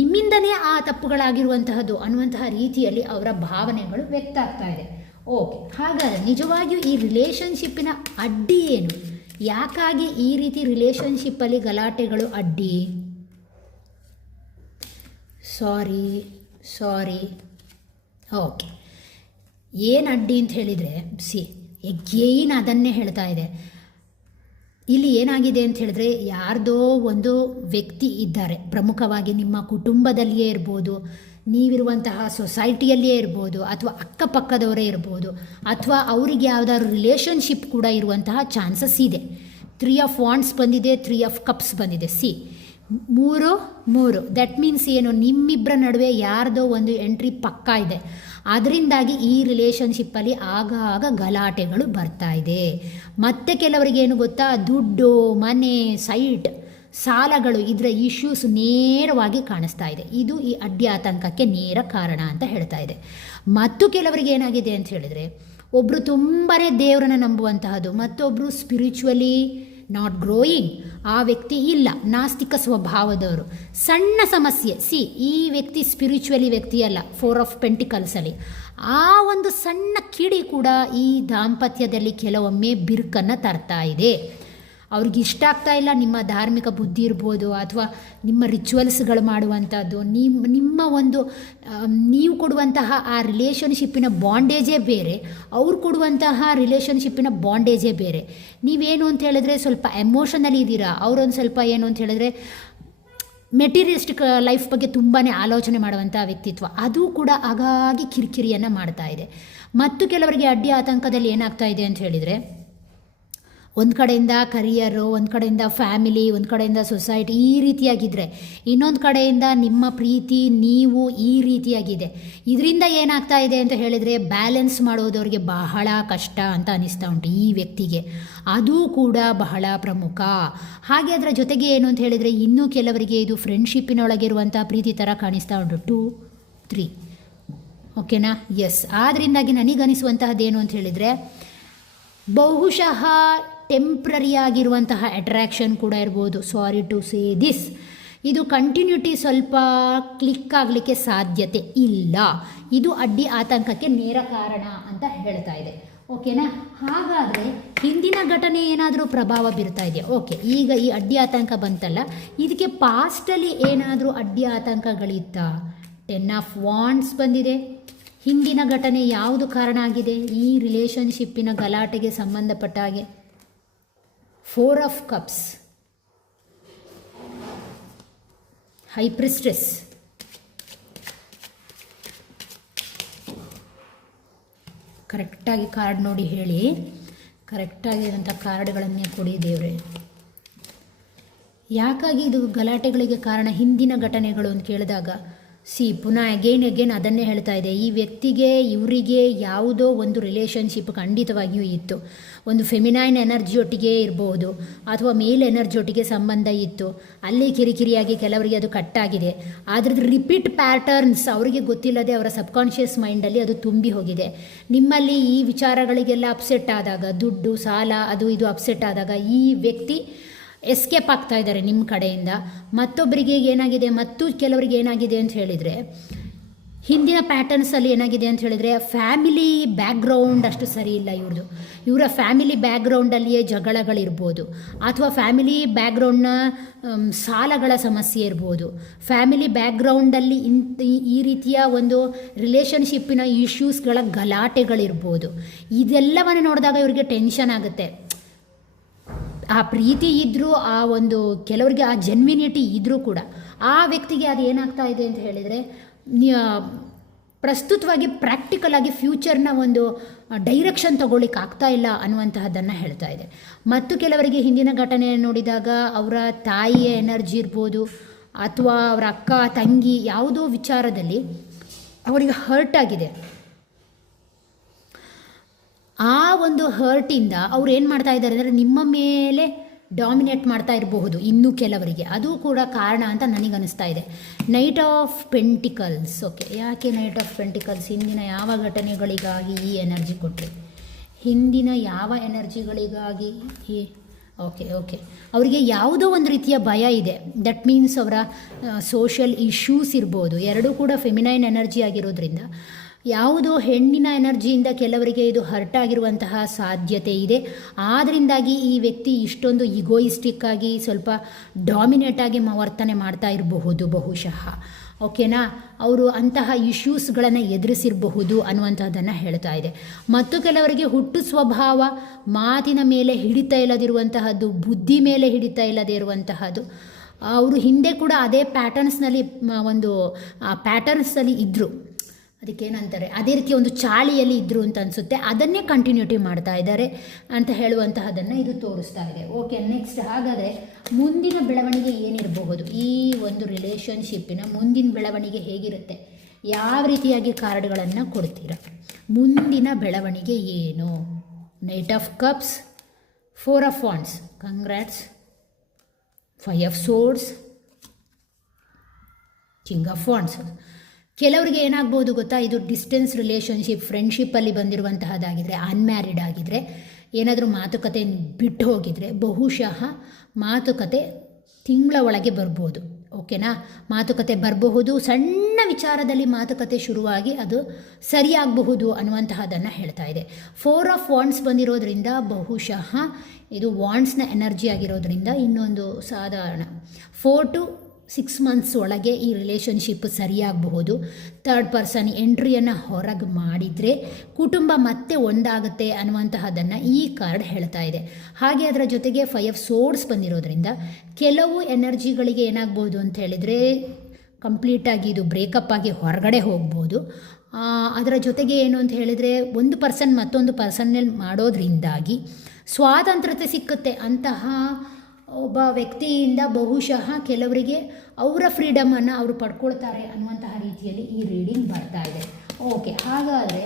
ನಿಮ್ಮಿಂದನೇ ಆ ತಪ್ಪುಗಳಾಗಿರುವಂತಹದ್ದು ಅನ್ನುವಂತಹ ರೀತಿಯಲ್ಲಿ ಅವರ ಭಾವನೆಗಳು ವ್ಯಕ್ತ ಆಗ್ತಾ ಇದೆ. ಓಕೆ, ಹಾಗಾದರೆ ನಿಜವಾಗಿಯೂ ಈ ರಿಲೇಷನ್ಶಿಪ್ಪಿನ ಅಡ್ಡಿ ಏನು? ಯಾಕಾಗಿ ಈ ರೀತಿ ರಿಲೇಷನ್ಶಿಪ್ಪಲ್ಲಿ ಗಲಾಟೆಗಳು ಅಡ್ಡಿ? ಸಾರಿ ಓಕೆ, ಏನು ಅಡ್ಡಿ ಅಂತ ಹೇಳಿದರೆ, ಎಗೇನ್ ಅದನ್ನೇ ಹೇಳ್ತಾ ಇದೆ. ಇಲ್ಲಿ ಏನಾಗಿದೆ ಅಂತ ಹೇಳಿದ್ರೆ, ಯಾರ್ದೋ ಒಂದು ವ್ಯಕ್ತಿ ಇದ್ದಾರೆ, ಪ್ರಮುಖವಾಗಿ ನಿಮ್ಮ ಕುಟುಂಬದಲ್ಲಿಯೇ ಇರ್ಬೋದು, ನೀವಿರುವಂತಹ ಸೊಸೈಟಿಯಲ್ಲಿಯೇ ಇರ್ಬೋದು, ಅಥವಾ ಅಕ್ಕಪಕ್ಕದವರೇ ಇರ್ಬೋದು, ಅಥವಾ ಅವರಿಗೆ ಯಾವುದಾದ್ರು ರಿಲೇಷನ್ಶಿಪ್ ಕೂಡ ಇರುವಂತಹ ಚಾನ್ಸಸ್ ಇದೆ. 3 ಆಫ್ ವಾಂಡ್ಸ್ ಬಂದಿದೆ, 3 ಆಫ್ ಕಪ್ಸ್ ಬಂದಿದೆ. ಮೂರು ದಟ್ ಮೀನ್ಸ್ ಏನು, ನಿಮ್ಮಿಬ್ಬರ ನಡುವೆ ಯಾರ್ದೋ ಒಂದು ಎಂಟ್ರಿ ಪಕ್ಕ ಇದೆ. ಅದರಿಂದಾಗಿ ಈ ರಿಲೇಷನ್ಶಿಪ್ಪಲ್ಲಿ ಆಗಾಗ ಗಲಾಟೆಗಳು ಬರ್ತಾ ಇದೆ. ಮತ್ತು ಕೆಲವರಿಗೆ ಏನು ಗೊತ್ತಾ, ದುಡ್ಡು, ಮನೆ, ಸೈಟ್, ಸಾಲಗಳು, ಇದರ ಇಶ್ಯೂಸ್ ನೇರವಾಗಿ ಕಾಣಿಸ್ತಾ ಇದೆ. ಇದು ಈ ಅಡ್ಡಿ ಆತಂಕಕ್ಕೆ ನೇರ ಕಾರಣ ಅಂತ ಹೇಳ್ತಾ ಇದೆ. ಮತ್ತು ಕೆಲವರಿಗೆ ಏನಾಗಿದೆ ಅಂತ ಹೇಳಿದರೆ, ಒಬ್ಬರು ತುಂಬಾ ದೇವರನ್ನು ನಂಬುವಂತಹದ್ದು, ಮತ್ತೊಬ್ಬರು ಸ್ಪಿರಿಚುವಲಿ ನಾಟ್ ಗ್ರೋಯಿಂಗ್, ಆ ವ್ಯಕ್ತಿ ಇಲ್ಲ, ನಾಸ್ತಿಕ ಸ್ವಭಾವದವರು. ಸಣ್ಣ ಸಮಸ್ಯೆ, ಈ ವ್ಯಕ್ತಿ ಸ್ಪಿರಿಚುವಲಿ ವ್ಯಕ್ತಿ ಅಲ್ಲ, 4 ಆಫ್ ಪೆಂಟಿಕಲ್ಸಲ್ಲಿ, ಆ ಒಂದು ಸಣ್ಣ ಕಿಡಿ ಕೂಡ ಈ ದಾಂಪತ್ಯದಲ್ಲಿ ಕೆಲವೊಮ್ಮೆ ಬಿರುಕನ್ನು ತರ್ತಾ ಇದೆ. ಅವ್ರಿಗೆ ಇಷ್ಟ ಆಗ್ತಾ ಇಲ್ಲ ನಿಮ್ಮ ಧಾರ್ಮಿಕ ಬುದ್ಧಿ ಇರ್ಬೋದು, ಅಥವಾ ನಿಮ್ಮ ರಿಚುವಲ್ಸ್ಗಳು ಮಾಡುವಂಥದ್ದು, ನಿಮ್ಮ ಒಂದು ನೀವು ಕೊಡುವಂತಹ ಆ ರಿಲೇಷನ್ಶಿಪ್ಪಿನ ಬಾಂಡೇಜೇ ಬೇರೆ, ಅವ್ರು ಕೊಡುವಂತಹ ರಿಲೇಷನ್ಶಿಪ್ಪಿನ ಬಾಂಡೇಜೇ ಬೇರೆ. ನೀವೇನು ಅಂತ ಹೇಳಿದ್ರೆ ಸ್ವಲ್ಪ ಎಮೋಷನಲಿ ಇದ್ದೀರಾ, ಅವರೊಂದು ಸ್ವಲ್ಪ ಏನು ಅಂತ ಹೇಳಿದ್ರೆ ಮೆಟೀರಿಯಲಿಸ್ಟಿಕ್ ಲೈಫ್ ಬಗ್ಗೆ ತುಂಬಾ ಆಲೋಚನೆ ಮಾಡುವಂಥ ವ್ಯಕ್ತಿತ್ವ, ಅದು ಕೂಡ ಹಾಗಾಗಿ ಕಿರಿಕಿರಿಯನ್ನು ಮಾಡ್ತಾ ಇದೆ. ಮತ್ತು ಕೆಲವರಿಗೆ ಅಡ್ಡಿ ಆತಂಕದಲ್ಲಿ ಏನಾಗ್ತಾ ಇದೆ ಅಂತ ಹೇಳಿದರೆ, ಒಂದು ಕಡೆಯಿಂದ ಕರಿಯರು, ಒಂದು ಕಡೆಯಿಂದ ಫ್ಯಾಮಿಲಿ, ಒಂದು ಕಡೆಯಿಂದ ಸೊಸೈಟಿ ಈ ರೀತಿಯಾಗಿದ್ದರೆ, ಇನ್ನೊಂದು ಕಡೆಯಿಂದ ನಿಮ್ಮ ಪ್ರೀತಿ, ನೀವು ಈ ರೀತಿಯಾಗಿದೆ. ಇದರಿಂದ ಏನಾಗ್ತಾ ಇದೆ ಅಂತ ಹೇಳಿದರೆ, ಬ್ಯಾಲೆನ್ಸ್ ಮಾಡೋದವ್ರಿಗೆ ಬಹಳ ಕಷ್ಟ ಅಂತ ಅನ್ನಿಸ್ತಾ ಉಂಟು ಈ ವ್ಯಕ್ತಿಗೆ. ಅದು ಕೂಡ ಬಹಳ ಪ್ರಮುಖ. ಹಾಗೆ ಅದರ ಜೊತೆಗೆ ಏನು ಅಂತ ಹೇಳಿದರೆ, ಇನ್ನೂ ಕೆಲವರಿಗೆ ಇದು ಫ್ರೆಂಡ್ಶಿಪ್ಪಿನೊಳಗಿರುವಂಥ ಪ್ರೀತಿ ಥರ ಕಾಣಿಸ್ತಾ ಉಂಟು. 2, 3 ಓಕೆನಾ? ಎಸ್, ಆದ್ದರಿಂದಾಗಿ ನನಗನಿಸುವಂತಹದ್ದೇನು ಅಂತ ಹೇಳಿದರೆ, ಬಹುಶಃ ಟೆಂಪ್ರರಿ ಆಗಿರುವಂತಹ ಅಟ್ರ್ಯಾಕ್ಷನ್ ಕೂಡ ಇರ್ಬೋದು. ಸಾರಿ ಟು ಸೇ ದಿಸ್, ಇದು ಕಂಟಿನ್ಯೂಟಿ ಸ್ವಲ್ಪ ಕ್ಲಿಕ್ ಆಗಲಿಕ್ಕೆ ಸಾಧ್ಯತೆ ಇಲ್ಲ. ಇದು ಅಡ್ಡಿ ಆತಂಕಕ್ಕೆ ನೇರ ಕಾರಣ ಅಂತ ಹೇಳ್ತಾ ಇದೆ. ಓಕೆನಾ? ಹಾಗಾದರೆ ಹಿಂದಿನ ಘಟನೆ ಏನಾದರೂ ಪ್ರಭಾವ ಬೀರ್ತಾ ಇದೆಯಾ? ಓಕೆ, ಈಗ ಈ ಅಡ್ಡಿ ಆತಂಕ ಬಂತಲ್ಲ, ಇದಕ್ಕೆ ಪಾಸ್ಟಲ್ಲಿ ಏನಾದರೂ ಅಡ್ಡಿ ಆತಂಕಗಳಿತ್ತಾ? 10 ಆಫ್ ವಾಂಡ್ಸ್ ಬಂದಿದೆ. ಹಿಂದಿನ ಘಟನೆ ಯಾವುದು ಕಾರಣ ಆಗಿದೆ ಈ ರಿಲೇಷನ್ಶಿಪ್ಪಿನ ಗಲಾಟೆಗೆ ಸಂಬಂಧಪಟ್ಟ ಹಾಗೆ? 4 ಆಫ್ ಕಪ್ಸ್, ಹೈ ಪ್ರಿಸ್ಟೆಸ್, ಕರೆಕ್ಟಾಗಿ ಕಾರ್ಡ್ ನೋಡಿ ಹೇಳಿ, ಕರೆಕ್ಟಾಗಿರುವಂಥ ಕಾರ್ಡ್ಗಳನ್ನೇ ಕೊಡಿ ದೇವ್ರೆ. ಯಾಕಾಗಿ ಇದು ಗಲಾಟೆಗಳಿಗೆ ಕಾರಣ? ಹಿಂದಿನ ಘಟನೆಗಳು ಅಂತ ಕೇಳಿದಾಗ ಪುನಃ ಅಗೇನ್ ಅದನ್ನೇ ಹೇಳ್ತಾ ಇದೆ. ಈ ವ್ಯಕ್ತಿಗೆ ಇವರಿಗೆ ಯಾವುದೋ ಒಂದು ರಿಲೇಷನ್ಶಿಪ್ ಖಂಡಿತವಾಗಿಯೂ ಇತ್ತು. ಒಂದು ಫೆಮಿನೈನ್ ಎನರ್ಜಿಯೊಟ್ಟಿಗೆ ಇರ್ಬೋದು ಅಥವಾ ಮೇಲ್ ಎನರ್ಜಿಯೊಟ್ಟಿಗೆ ಸಂಬಂಧ ಇತ್ತು. ಅಲ್ಲಿ ಕಿರಿಕಿರಿಯಾಗಿ ಕೆಲವರಿಗೆ ಅದು ಕಟ್ಟಾಗಿದೆ. ಅದ್ರದ್ದು ರಿಪೀಟ್ ಪ್ಯಾಟರ್ನ್ಸ್ ಅವರಿಗೆ ಗೊತ್ತಿಲ್ಲದೆ ಅವರ ಸಬ್ಕಾನ್ಷಿಯಸ್ ಮೈಂಡಲ್ಲಿ ಅದು ತುಂಬಿ ಹೋಗಿದೆ. ನಿಮ್ಮಲ್ಲಿ ಈ ವಿಚಾರಗಳಿಗೆಲ್ಲ ಅಪ್ಸೆಟ್ ಆದಾಗ, ದುಡ್ಡು ಸಾಲ ಅದು ಇದು ಅಪ್ಸೆಟ್ ಆದಾಗ ಈ ವ್ಯಕ್ತಿ ಎಸ್ಕೇಪ್ ಆಗ್ತಾ ಇದ್ದಾರೆ ನಿಮ್ಮ ಕಡೆಯಿಂದ. ಮತ್ತೊಬ್ಬರಿಗೆ ಏನಾಗಿದೆ, ಮತ್ತು ಕೆಲವರಿಗೆ ಏನಾಗಿದೆ ಅಂತ ಹೇಳಿದರೆ, ಹಿಂದಿನ ಪ್ಯಾಟರ್ನ್ಸಲ್ಲಿ ಏನಾಗಿದೆ ಅಂತ ಹೇಳಿದರೆ ಫ್ಯಾಮಿಲಿ ಬ್ಯಾಕ್ಗ್ರೌಂಡ್ ಅಷ್ಟು ಸರಿ ಇಲ್ಲ ಇವ್ರದ್ದು. ಇವರ ಫ್ಯಾಮಿಲಿ ಬ್ಯಾಕ್ಗ್ರೌಂಡಲ್ಲಿಯೇ ಜಗಳಗಳಿರ್ಬೋದು, ಅಥವಾ ಫ್ಯಾಮಿಲಿ ಬ್ಯಾಕ್ಗ್ರೌಂಡ್ನ ಸಾಲಗಳ ಸಮಸ್ಯೆ ಇರ್ಬೋದು, ಫ್ಯಾಮಿಲಿ ಬ್ಯಾಕ್ಗ್ರೌಂಡಲ್ಲಿ ಈ ರೀತಿಯ ಒಂದು ರಿಲೇಷನ್ಶಿಪ್ಪಿನ ಇಶ್ಯೂಸ್ಗಳ ಗಲಾಟೆಗಳಿರ್ಬೋದು. ಇದೆಲ್ಲವನ್ನು ನೋಡಿದಾಗ ಇವರಿಗೆ ಟೆನ್ಷನ್ ಆಗುತ್ತೆ. ಆ ಪ್ರೀತಿ ಇದ್ದರೂ, ಆ ಒಂದು ಕೆಲವರಿಗೆ ಆ ಜೆನ್ವಿನಿಟಿ ಇದ್ದರೂ ಕೂಡ ಆ ವ್ಯಕ್ತಿಗೆ ಅದು ಏನಾಗ್ತಾ ಇದೆ ಅಂತ ಹೇಳಿದರೆ, ಪ್ರಸ್ತುತವಾಗಿ ಪ್ರಾಕ್ಟಿಕಲ್ ಆಗಿ ಫ್ಯೂಚರ್ನ ಒಂದು ಡೈರೆಕ್ಷನ್ ತಗೊಳ್ಳಿಕ್ಕೆ ಆಗ್ತಾ ಇಲ್ಲ ಅನ್ನುವಂತಹದ್ದನ್ನು ಹೇಳ್ತಾ ಇದೆ. ಮತ್ತು ಕೆಲವರಿಗೆ ಹಿಂದಿನ ಘಟನೆ ನೋಡಿದಾಗ ಅವರ ತಾಯಿಯ ಎನರ್ಜಿ ಇರ್ಬೋದು, ಅಥವಾ ಅವರ ಅಕ್ಕ ತಂಗಿ ಯಾವುದೋ ವಿಚಾರದಲ್ಲಿ ಅವರಿಗೆ ಹರ್ಟ್ ಆಗಿದೆ. ಆ ಒಂದು ಹರ್ಟಿಂದ ಅವ್ರು ಏನು ಮಾಡ್ತಾ ಇದ್ದಾರೆ ಅಂದರೆ ನಿಮ್ಮ ಮೇಲೆ ಡಾಮಿನೇಟ್ ಮಾಡ್ತಾ ಇರಬಹುದು ಇನ್ನೂ ಕೆಲವರಿಗೆ. ಅದು ಕೂಡ ಕಾರಣ ಅಂತ ನನಗನ್ನಿಸ್ತಾ ಇದೆ. Knight of pentacles. ಓಕೆ, ಯಾಕೆ ನೈಟ್ ಆಫ್ ಪೆಂಟಿಕಲ್ಸ್? ಹಿಂದಿನ ಯಾವ ಘಟನೆಗಳಿಗಾಗಿ ಈ ಎನರ್ಜಿ ಕೊಟ್ಟರೆ? ಹಿಂದಿನ ಯಾವ ಎನರ್ಜಿಗಳಿಗಾಗಿ ಓಕೆ ಅವರಿಗೆ ಯಾವುದೋ ಒಂದು ರೀತಿಯ ಭಯ ಇದೆ. ದಟ್ ಮೀನ್ಸ್ ಅವರ ಸೋಷಿಯಲ್ ಇಶ್ಯೂಸ್ ಇರ್ಬೋದು. ಎರಡೂ ಕೂಡ ಫೆಮಿನೈನ್ ಎನರ್ಜಿ ಆಗಿರೋದ್ರಿಂದ ಯಾವುದೋ ಹೆಣ್ಣಿನ ಎನರ್ಜಿಯಿಂದ ಕೆಲವರಿಗೆ ಇದು ಹರ್ಟ್ ಆಗಿರುವಂತಹ ಸಾಧ್ಯತೆ ಇದೆ. ಆದ್ದರಿಂದಾಗಿ ಈ ವ್ಯಕ್ತಿ ಇಷ್ಟೊಂದು ಈಗೋಯಿಸ್ಟಿಕ್ ಆಗಿ ಸ್ವಲ್ಪ ಡಾಮಿನೇಟ್ ಆಗಿ ವರ್ತನೆ ಮಾಡ್ತಾ ಇರಬಹುದು ಬಹುಶಃ. ಓಕೆನಾ? ಅವರು ಅಂತಹ ಇಶ್ಯೂಸ್ಗಳನ್ನು ಎದುರಿಸಿರಬಹುದು ಅನ್ನುವಂಥದ್ದನ್ನು ಹೇಳ್ತಾ ಇದೆ. ಮತ್ತು ಕೆಲವರಿಗೆ ಹುಟ್ಟು ಸ್ವಭಾವ, ಮಾತಿನ ಮೇಲೆ ಹಿಡಿತಾ ಇಲ್ಲದಿರುವಂತಹದ್ದು, ಬುದ್ಧಿ ಮೇಲೆ ಹಿಡಿತಾ ಇಲ್ಲದೇ ಇರುವಂತಹದ್ದು. ಅವರು ಹಿಂದೆ ಕೂಡ ಅದೇ ಪ್ಯಾಟರ್ನ್ಸ್ನಲ್ಲಿ ಪ್ಯಾಟರ್ನ್ಸಲ್ಲಿ ಇದ್ದರು. ಅದಕ್ಕೇನಂತಾರೆ, ಅದೇ ರೀತಿ ಒಂದು ಚಾಳಿಯಲ್ಲಿ ಇದ್ದರು ಅಂತ ಅನಿಸುತ್ತೆ. ಅದನ್ನೇ ಕಂಟಿನ್ಯೂಟಿ ಮಾಡ್ತಾ ಇದ್ದಾರೆ ಅಂತ ಹೇಳುವಂತಹದನ್ನು ಇದು ತೋರಿಸ್ತಾ ಇದೆ. ಓಕೆ, ನೆಕ್ಸ್ಟ್ ಹಾಗಾದರೆ ಮುಂದಿನ ಬೆಳವಣಿಗೆ ಏನಿರಬಹುದು? ಈ ಒಂದು ರಿಲೇಷನ್ಶಿಪ್ಪಿನ ಮುಂದಿನ ಬೆಳವಣಿಗೆ ಹೇಗಿರುತ್ತೆ? ಯಾವ ರೀತಿಯಾಗಿ ಕಾರ್ಡ್ಗಳನ್ನು ಕೊಡ್ತೀರಾ? ಮುಂದಿನ ಬೆಳವಣಿಗೆ ಏನು? Knight of cups, 4 of wands, congrats, 5 of swords, king of wands. ಕೆಲವರಿಗೆ ಏನಾಗ್ಬೋದು ಗೊತ್ತಾ, ಇದು ಡಿಸ್ಟೆನ್ಸ್ ರಿಲೇಷನ್ಶಿಪ್, ಫ್ರೆಂಡ್ಶಿಪ್ಪಲ್ಲಿ ಬಂದಿರುವಂತಹದ್ದಾಗಿದ್ದರೆ, ಅನ್ಮ್ಯಾರಿಡ್ ಆಗಿದ್ದರೆ, ಏನಾದರೂ ಮಾತುಕತೆ ಬಿಟ್ಟು ಹೋಗಿದರೆ ಬಹುಶಃ ಮಾತುಕತೆ ತಿಂಗಳ ಒಳಗೆ ಬರ್ಬೋದು. ಓಕೆನಾ? ಮಾತುಕತೆ ಬರಬಹುದು. ಸಣ್ಣ ವಿಚಾರದಲ್ಲಿ ಮಾತುಕತೆ ಶುರುವಾಗಿ ಅದು ಸರಿಯಾಗಬಹುದು ಅನ್ನುವಂತಹದ್ದನ್ನು ಹೇಳ್ತಾ ಇದೆ. 4 ಆಫ್ ವಾಂಡ್ಸ್ ಬಂದಿರೋದ್ರಿಂದ ಬಹುಶಃ ಇದು ವಾಂಡ್ಸ್ನ ಎನರ್ಜಿ ಆಗಿರೋದ್ರಿಂದ ಇನ್ನೊಂದು ಸಾಧಾರಣ 4 to 6 ಮಂತ್ಸ್ ಒಳಗೆ ಈ ರಿಲೇಷನ್ಶಿಪ್ ಸರಿಯಾಗಬಹುದು. ಥರ್ಡ್ ಪರ್ಸನ್ ಎಂಟ್ರಿಯನ್ನು ಹೊರಗೆ ಮಾಡಿದರೆ ಕುಟುಂಬ ಮತ್ತೆ ಒಂದಾಗುತ್ತೆ ಅನ್ನುವಂತಹದ್ದನ್ನು ಈ ಕಾರ್ಡ್ ಹೇಳ್ತಾ ಇದೆ. ಹಾಗೆ ಅದರ ಜೊತೆಗೆ 5 ಆಫ್ ಸೋರ್ಡ್ಸ್ ಬಂದಿರೋದ್ರಿಂದ ಕೆಲವು ಎನರ್ಜಿಗಳಿಗೆ ಏನಾಗ್ಬೋದು ಅಂತ ಹೇಳಿದರೆ ಕಂಪ್ಲೀಟಾಗಿ ಇದು ಬ್ರೇಕಪ್ ಆಗಿ ಹೊರಗಡೆ ಹೋಗ್ಬೋದು. ಅದರ ಜೊತೆಗೆ ಏನು ಅಂತ ಹೇಳಿದರೆ ಒಂದು ಪರ್ಸನ್ ಮತ್ತೊಂದು ಪರ್ಸನ್ನಲ್ಲಿ ಮಾಡೋದ್ರಿಂದಾಗಿ ಸ್ವಾತಂತ್ರ್ಯತೆ ಸಿಕ್ಕುತ್ತೆ. ಅಂತಹ ಒಬ್ಬ ವ್ಯಕ್ತಿಯಿಂದ ಬಹುಶಃ ಕೆಲವರಿಗೆ ಅವರ ಫ್ರೀಡಮನ್ನು ಅವರು ಪಡ್ಕೊಳ್ತಾರೆ ಅನ್ನುವಂತಹ ರೀತಿಯಲ್ಲಿ ಈ ರೀಡಿಂಗ್ ಬರ್ತಾ ಇದೆ. ಓಕೆ, ಹಾಗಾದರೆ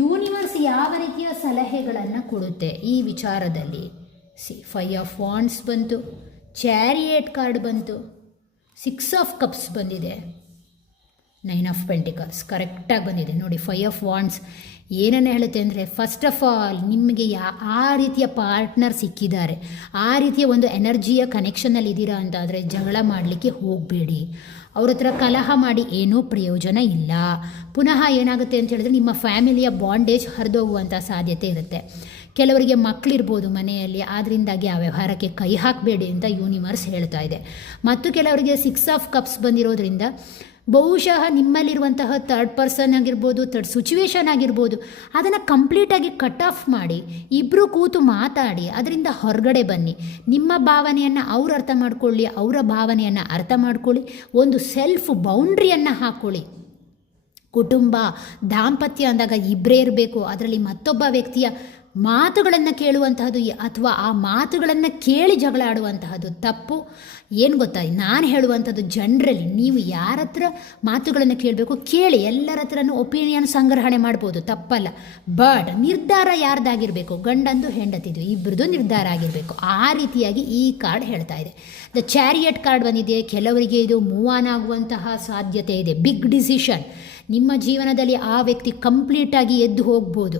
ಯೂನಿವರ್ಸ್ ಯಾವ ರೀತಿಯ ಸಲಹೆಗಳನ್ನು ಕೊಡುತ್ತೆ ಈ ವಿಚಾರದಲ್ಲಿ? 5 ಆಫ್ ವಾಂಡ್ಸ್ ಬಂತು, ಚಾರಿಯೇಟ್ ಕಾರ್ಡ್ ಬಂತು, 6 ಆಫ್ ಕಪ್ಸ್ ಬಂದಿದೆ, 9 ಆಫ್ ಪೆಂಟಿಕಲ್ಸ್ ಕರೆಕ್ಟಾಗಿ ಬಂದಿದೆ ನೋಡಿ. 5 ಆಫ್ ವಾಂಡ್ಸ್ ಏನನ್ನು ಹೇಳುತ್ತೆ ಅಂದರೆ, ಫಸ್ಟ್ ಆಫ್ ಆಲ್ ನಿಮಗೆ ಆ ರೀತಿಯ ಪಾರ್ಟ್ನರ್ ಸಿಕ್ಕಿದ್ದಾರೆ, ಆ ರೀತಿಯ ಒಂದು ಎನರ್ಜಿಯ ಕನೆಕ್ಷನಲ್ಲಿ ಇದ್ದೀರಾ ಅಂತಾದರೆ ಜಗಳ ಮಾಡಲಿಕ್ಕೆ ಹೋಗಬೇಡಿ. ಅವ್ರ ಹತ್ರ ಕಲಹ ಮಾಡಿ ಏನೂ ಪ್ರಯೋಜನ ಇಲ್ಲ. ಪುನಃ ಏನಾಗುತ್ತೆ ಅಂತ ಹೇಳಿದ್ರೆ ನಿಮ್ಮ ಫ್ಯಾಮಿಲಿಯ ಬಾಂಡೇಜ್ ಹರಿದೋಗುವಂಥ ಸಾಧ್ಯತೆ ಇರುತ್ತೆ. ಕೆಲವರಿಗೆ ಮಕ್ಕಳಿರ್ಬೋದು ಮನೆಯಲ್ಲಿ, ಆದ್ದರಿಂದಾಗಿ ಆ ವ್ಯವಹಾರಕ್ಕೆ ಕೈ ಹಾಕಬೇಡಿ ಅಂತ ಯೂನಿವರ್ಸ್ ಹೇಳ್ತಾ ಇದೆ. ಮತ್ತು ಕೆಲವರಿಗೆ 6 ಆಫ್ ಕಪ್ಸ್ ಬಂದಿರೋದ್ರಿಂದ ಬಹುಶಃ ನಿಮ್ಮಲ್ಲಿರುವಂತಹ ಥರ್ಡ್ ಪರ್ಸನ್ ಆಗಿರ್ಬೋದು, ಥರ್ಡ್ ಸಿಚುವೇಶನ್ ಆಗಿರ್ಬೋದು, ಅದನ್ನು ಕಂಪ್ಲೀಟಾಗಿ ಕಟ್ ಆಫ್ ಮಾಡಿ ಇಬ್ಬರು ಕೂತು ಮಾತಾಡಿ ಅದರಿಂದ ಹೊರಗಡೆ ಬನ್ನಿ. ನಿಮ್ಮ ಭಾವನೆಯನ್ನು ಅವ್ರು ಅರ್ಥ ಮಾಡ್ಕೊಳ್ಳಿ, ಅವರ ಭಾವನೆಯನ್ನು ಅರ್ಥ ಮಾಡ್ಕೊಳ್ಳಿ, ಒಂದು ಸೆಲ್ಫ್ ಬೌಂಡ್ರಿಯನ್ನು ಹಾಕ್ಕೊಳ್ಳಿ. ಕುಟುಂಬ ದಾಂಪತ್ಯ ಅಂದಾಗ ಇಬ್ಬರೇ ಇರಬೇಕು, ಅದರಲ್ಲಿ ಮತ್ತೊಬ್ಬ ವ್ಯಕ್ತಿಯ ಮಾತುಗಳನ್ನು ಕೇಳುವಂತಹದ್ದು ಅಥವಾ ಆ ಮಾತುಗಳನ್ನು ಕೇಳಿ ಜಗಳ ಆಡುವಂತಹದ್ದು ತಪ್ಪು. ಏನು ಗೊತ್ತಾ, ನಾನು ಹೇಳುವಂಥದ್ದು ಜನರಲಿ ನೀವು ಯಾರ ಹತ್ರ ಮಾತುಗಳನ್ನು ಕೇಳಬೇಕು ಕೇಳಿ, ಎಲ್ಲರ ಹತ್ರನೂ ಒಪಿನಿಯನ್ ಸಂಗ್ರಹಣೆ ಮಾಡ್ಬೋದು, ತಪ್ಪಲ್ಲ. ಬಟ್ ನಿರ್ಧಾರ ಯಾರ್ದಾಗಿರಬೇಕು, ಗಂಡಂದು ಹೆಂಡತಿದು ಇಬ್ಬರದು ನಿರ್ಧಾರ ಆಗಿರಬೇಕು. ಆ ರೀತಿಯಾಗಿ ಈ ಕಾರ್ಡ್ ಹೇಳ್ತಾ ಇದೆ. ದ ಚಾರಿಯಟ್ ಕಾರ್ಡ್ ಬಂದಿದೆ. ಕೆಲವರಿಗೆ ಇದು ಮೂವ್ ಆನ್ ಆಗುವಂತಹ ಸಾಧ್ಯತೆ ಇದೆ. ಬಿಗ್ ಡಿಸಿಷನ್ ನಿಮ್ಮ ಜೀವನದಲ್ಲಿ ಆ ವ್ಯಕ್ತಿ ಕಂಪ್ಲೀಟಾಗಿ ಎದ್ದು ಹೋಗ್ಬೋದು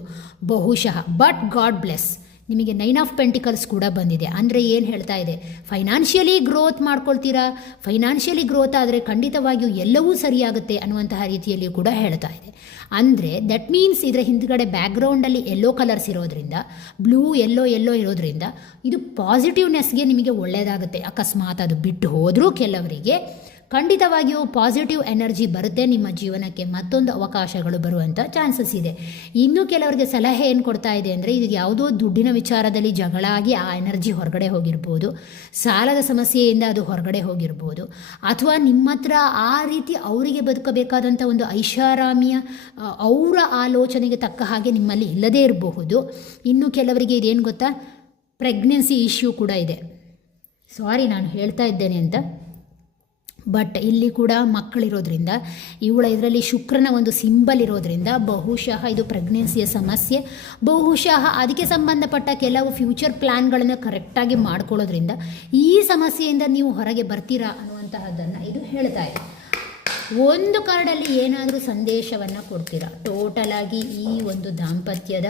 ಬಹುಶಃ. ಬಟ್ ಗಾಡ್ ಬ್ಲೆಸ್, ನಿಮಗೆ 9 ಆಫ್ ಪೆಂಟಿಕಲ್ಸ್ ಕೂಡ ಬಂದಿದೆ. ಅಂದರೆ ಏನು ಹೇಳ್ತಾ ಇದೆ, ಫೈನಾನ್ಷಿಯಲಿ ಗ್ರೋತ್ ಮಾಡ್ಕೊಳ್ತೀರಾ. ಫೈನಾನ್ಷಿಯಲಿ ಗ್ರೋತ್ ಆದರೆ ಖಂಡಿತವಾಗಿಯೂ ಎಲ್ಲವೂ ಸರಿಯಾಗುತ್ತೆ ಅನ್ನುವಂತಹ ರೀತಿಯಲ್ಲಿ ಕೂಡ ಹೇಳ್ತಾ ಇದೆ. ಅಂದರೆ ದಟ್ ಮೀನ್ಸ್ ಇದರ ಹಿಂದ್ಗಡೆ ಬ್ಯಾಕ್ಗ್ರೌಂಡಲ್ಲಿ ಯೆಲ್ಲೋ ಕಲರ್ಸ್ ಇರೋದ್ರಿಂದ, ಬ್ಲೂ ಯೆಲ್ಲೋ ಇರೋದ್ರಿಂದ ಇದು ಪಾಸಿಟಿವ್ನೆಸ್ಗೆ ನಿಮಗೆ ಒಳ್ಳೆಯದಾಗುತ್ತೆ. ಅಕಸ್ಮಾತ್ ಅದು ಬಿಟ್ಟು ಹೋದರೂ ಕೆಲವರಿಗೆ ಖಂಡಿತವಾಗಿಯೂ ಪಾಸಿಟಿವ್ ಎನರ್ಜಿ ಬರುತ್ತೆ ನಿಮ್ಮ ಜೀವನಕ್ಕೆ. ಮತ್ತೊಂದು ಅವಕಾಶಗಳು ಬರುವಂಥ ಚಾನ್ಸಸ್ ಇದೆ. ಇನ್ನೂ ಕೆಲವರಿಗೆ ಸಲಹೆ ಏನು ಕೊಡ್ತಾ ಇದೆ ಅಂದರೆ, ಇದು ಯಾವುದೋ ದುಡ್ಡಿನ ವಿಚಾರದಲ್ಲಿ ಜಗಳ ಆಗಿ ಆ ಎನರ್ಜಿ ಹೊರಗಡೆ ಹೋಗಿರ್ಬೋದು, ಸಾಲದ ಸಮಸ್ಯೆಯಿಂದ ಅದು ಹೊರಗಡೆ ಹೋಗಿರ್ಬೋದು, ಅಥವಾ ನಿಮ್ಮ ಹತ್ರ ಆ ರೀತಿ ಅವರಿಗೆ ಬದುಕಬೇಕಾದಂಥ ಒಂದು ಐಷಾರಾಮಿಯ ಅವರ ಆಲೋಚನೆಗೆ ತಕ್ಕ ಹಾಗೆ ನಿಮ್ಮಲ್ಲಿ ಇಲ್ಲದೇ ಇರಬಹುದು. ಇನ್ನು ಕೆಲವರಿಗೆ ಇದೇನು ಗೊತ್ತಾ, ಪ್ರೆಗ್ನೆನ್ಸಿ ಇಶ್ಯೂ ಕೂಡ ಇದೆ. ಸಾರಿ ನಾನು ಹೇಳ್ತಾ ಇದ್ದೇನೆ ಅಂತ, ಬಟ್ ಇಲ್ಲಿ ಕೂಡ ಮಕ್ಕಳಿರೋದ್ರಿಂದ, ಇದರಲ್ಲಿ ಶುಕ್ರನ ಒಂದು ಸಿಂಬಲ್ ಇರೋದ್ರಿಂದ ಬಹುಶಃ ಇದು ಪ್ರೆಗ್ನೆನ್ಸಿಯ ಸಮಸ್ಯೆ. ಬಹುಶಃ ಅದಕ್ಕೆ ಸಂಬಂಧಪಟ್ಟ ಕೆಲವು ಫ್ಯೂಚರ್ ಪ್ಲ್ಯಾನ್ಗಳನ್ನು ಕರೆಕ್ಟಾಗಿ ಮಾಡ್ಕೊಳ್ಳೋದ್ರಿಂದ ಈ ಸಮಸ್ಯೆಯಿಂದ ನೀವು ಹೊರಗೆ ಬರ್ತೀರಾ ಅನ್ನುವಂತಹದ್ದನ್ನು ಇದು ಹೇಳ್ತಾ ಇದೆ. ಒಂದು ಕಾರ್ಡಲ್ಲಿ ಏನಾದರೂ ಸಂದೇಶವನ್ನು ಕೊಡ್ತೀರಾ ಟೋಟಲ್ ಆಗಿ ಈ ಒಂದು ದಾಂಪತ್ಯದ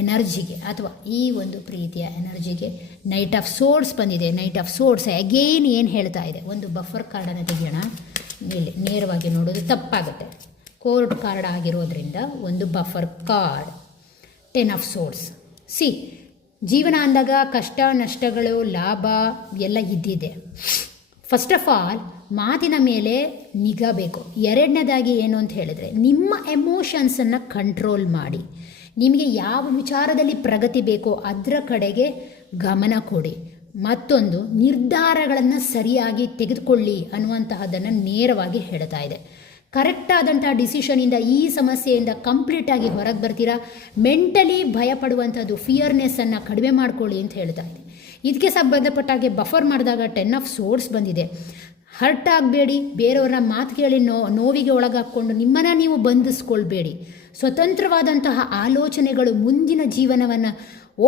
ಎನರ್ಜಿಗೆ ಅಥವಾ ಈ ಒಂದು ಪ್ರೀತಿಯ ಎನರ್ಜಿಗೆ. ನೈಟ್ ಆಫ್ ಸೋರ್ಡ್ಸ್ ಬಂದಿದೆ. ನೈಟ್ ಆಫ್ ಸೋರ್ಡ್ಸ್ ಅಗೇನ್ ಏನು ಹೇಳ್ತಾ ಇದೆ, ಒಂದು ಬಫರ್ ಕಾರ್ಡನ್ನು ತೆಗೆಯೋಣ. ಇಲ್ಲಿ ನೇರವಾಗಿ ನೋಡೋದು ತಪ್ಪಾಗುತ್ತೆ, ಕೋರ್ಟ್ ಕಾರ್ಡ್ ಆಗಿರೋದ್ರಿಂದ ಒಂದು ಬಫರ್ ಕಾರ್ಡ್. 10 ಆಫ್ ಸೋರ್ಡ್ಸ್. ಜೀವನ ಅಂದಾಗ ಕಷ್ಟ ನಷ್ಟಗಳು ಲಾಭ ಎಲ್ಲ ಇದ್ದಿದೆ. ಫಸ್ಟ್ ಆಫ್ ಆಲ್ ಮಾತಿನ ಮೇಲೆ ನಿಗಾ ಬೇಕು. ಎರಡನೇದಾಗಿ ಏನು ಅಂತ ಹೇಳಿದ್ರೆ, ನಿಮ್ಮ ಎಮೋಷನ್ಸನ್ನು ಕಂಟ್ರೋಲ್ ಮಾಡಿ. ನಿಮಗೆ ಯಾವ ವಿಚಾರದಲ್ಲಿ ಪ್ರಗತಿ ಬೇಕೋ ಅದರ ಕಡೆಗೆ ಗಮನ ಕೊಡಿ. ಮತ್ತೊಂದು, ನಿರ್ಧಾರಗಳನ್ನು ಸರಿಯಾಗಿ ತೆಗೆದುಕೊಳ್ಳಿ ಅನ್ನುವಂತಹದ್ದನ್ನು ನೇರವಾಗಿ ಹೇಳ್ತಾ ಇದೆ. ಕರೆಕ್ಟಾದಂಥ ಡಿಸಿಷನಿಂದ ಈ ಸಮಸ್ಯೆಯಿಂದ ಕಂಪ್ಲೀಟಾಗಿ ಹೊರಗೆ ಬರ್ತೀರಾ. ಮೆಂಟಲಿ ಭಯಪಡುವಂಥದ್ದು ಫಿಯರ್ನೆಸ್ಸನ್ನು ಕಡಿಮೆ ಮಾಡ್ಕೊಳ್ಳಿ ಅಂತ ಹೇಳ್ತಾ ಇದೆ. ಇದಕ್ಕೆ ಸಂಬಂಧಪಟ್ಟಾಗೆ ಬಫರ್ ಮಾಡಿದಾಗ 10 ಆಫ್ ಸೋರ್ಡ್ಸ್ ಬಂದಿದೆ. ಹರ್ಟ್ ಆಗಬೇಡಿ, ಬೇರೆಯವ್ರನ್ನ ಮಾತು ಕೇಳಿ ನೋವಿಗೆ ಒಳಗಾಕ್ಕೊಂಡು ನಿಮ್ಮನ್ನು ನೀವು ಬಂಧಿಸ್ಕೊಳ್ಬೇಡಿ. ಸ್ವತಂತ್ರವಾದಂತಹ ಆಲೋಚನೆಗಳು ಮುಂದಿನ ಜೀವನವನ್ನು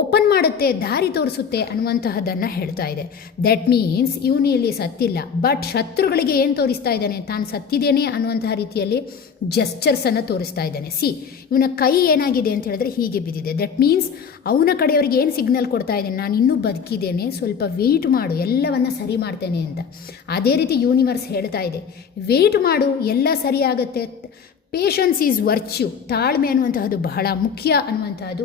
ಓಪನ್ ಮಾಡುತ್ತೆ, ದಾರಿ ತೋರಿಸುತ್ತೆ ಅನ್ನುವಂತಹದ್ದನ್ನು ಹೇಳ್ತಾ ಇದೆ. ದಟ್ ಮೀನ್ಸ್ ಇವನು ಇಲ್ಲಿ ಸತ್ತಿಲ್ಲ, ಬಟ್ ಶತ್ರುಗಳಿಗೆ ಏನು ತೋರಿಸ್ತಾ ಇದ್ದಾನೆ, ತಾನು ಸತ್ತಿದ್ದೇನೆ ಅನ್ನುವಂತಹ ರೀತಿಯಲ್ಲಿ ಜೆಸ್ಚರ್ಸನ್ನು ತೋರಿಸ್ತಾ ಇದ್ದಾನೆ. ಇವನ ಕೈ ಏನಾಗಿದೆ ಅಂತ ಹೇಳಿದ್ರೆ ಹೀಗೆ ಬಿದ್ದಿದೆ. ದಟ್ ಮೀನ್ಸ್ ಅವನ ಕಡೆಯವರಿಗೆ ಏನು ಸಿಗ್ನಲ್ ಕೊಡ್ತಾ ಇದ್ದೇನೆ, ನಾನು ಇನ್ನೂ ಬದುಕಿದ್ದೇನೆ, ಸ್ವಲ್ಪ ವೆಯ್ಟ್ ಮಾಡು, ಎಲ್ಲವನ್ನು ಸರಿ ಮಾಡ್ತೇನೆ ಅಂತ. ಅದೇ ರೀತಿ ಯೂನಿವರ್ಸ್ ಹೇಳ್ತಾ ಇದೆ, ವೆಯ್ಟ್ ಮಾಡು, ಎಲ್ಲ ಸರಿಯಾಗತ್ತೆ. ಪೇಷನ್ಸ್ ಈಸ್ ವರ್ಚ್ಯೂ, ತಾಳ್ಮೆ ಅನ್ನುವಂತಹದ್ದು ಬಹಳ ಮುಖ್ಯ ಅನ್ನುವಂತಹದ್ದು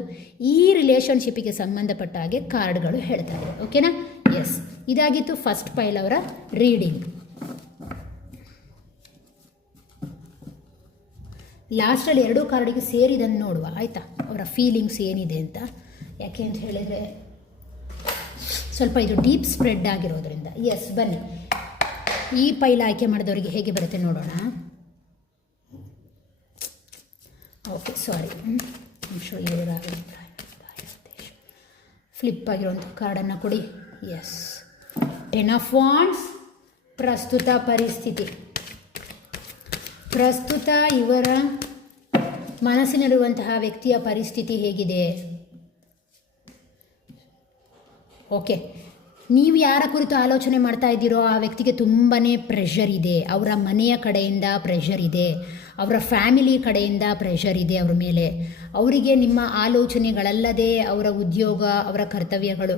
ಈ ರಿಲೇಷನ್ಶಿಪ್ಪಿಗೆ ಸಂಬಂಧಪಟ್ಟ ಹಾಗೆ ಕಾರ್ಡ್ಗಳು ಹೇಳ್ತಾ ಇದೆ. ಓಕೆನಾ? ಎಸ್, ಇದಾಗಿತ್ತು ಫಸ್ಟ್ ಪೈಲ್ ಅವರ ರೀಡಿಂಗ್. ಲಾಸ್ಟಲ್ಲಿ 2 ಕಾರ್ಡಿಗೆ ಸೇರಿದನ್ನು ನೋಡುವ, ಆಯಿತಾ, ಅವರ ಫೀಲಿಂಗ್ಸ್ ಏನಿದೆ ಅಂತ. ಯಾಕೆ ಅಂತ ಹೇಳಿದರೆ ಸ್ವಲ್ಪ ಇದು ಡೀಪ್ ಸ್ಪ್ರೆಡ್ ಆಗಿರೋದ್ರಿಂದ. ಎಸ್, ಬನ್ನಿ ಈ ಪೈಲ್ ಆಯ್ಕೆ ಮಾಡಿದವರಿಗೆ ಹೇಗೆ ಬರುತ್ತೆ ನೋಡೋಣ. ಓಕೆ, ಸಾರಿ, ಫ್ಲಿಪ್ ಆಗಿರುವಂಥ ಕಾರ್ಡನ್ನು ಕೊಡಿ. Yes, 10 of wands. ಪ್ರಸ್ತುತ ಪರಿಸ್ಥಿತಿ, ಪ್ರಸ್ತುತ ಇವರ ಮನಸ್ಸಿನಲ್ಲಿರುವಂತಹ ವ್ಯಕ್ತಿಯ ಪರಿಸ್ಥಿತಿ ಹೇಗಿದೆ. ಓಕೆ, ನೀವು ಯಾರ ಕುರಿತು ಆಲೋಚನೆ ಮಾಡ್ತಾ ಇದ್ದೀರೋ ಆ ವ್ಯಕ್ತಿಗೆ ತುಂಬಾ ಪ್ರೆಷರ್ ಇದೆ. ಅವರ ಮನೆಯ ಕಡೆಯಿಂದ ಪ್ರೆಷರ್ ಇದೆ, ಅವರ ಫ್ಯಾಮಿಲಿ ಕಡೆಯಿಂದ ಪ್ರೆಷರ್ ಇದೆ ಅವ್ರ ಮೇಲೆ. ಅವರಿಗೆ ನಿಮ್ಮ ಆಲೋಚನೆಗಳಲ್ಲದೆ ಅವರ ಉದ್ಯೋಗ, ಅವರ ಕರ್ತವ್ಯಗಳು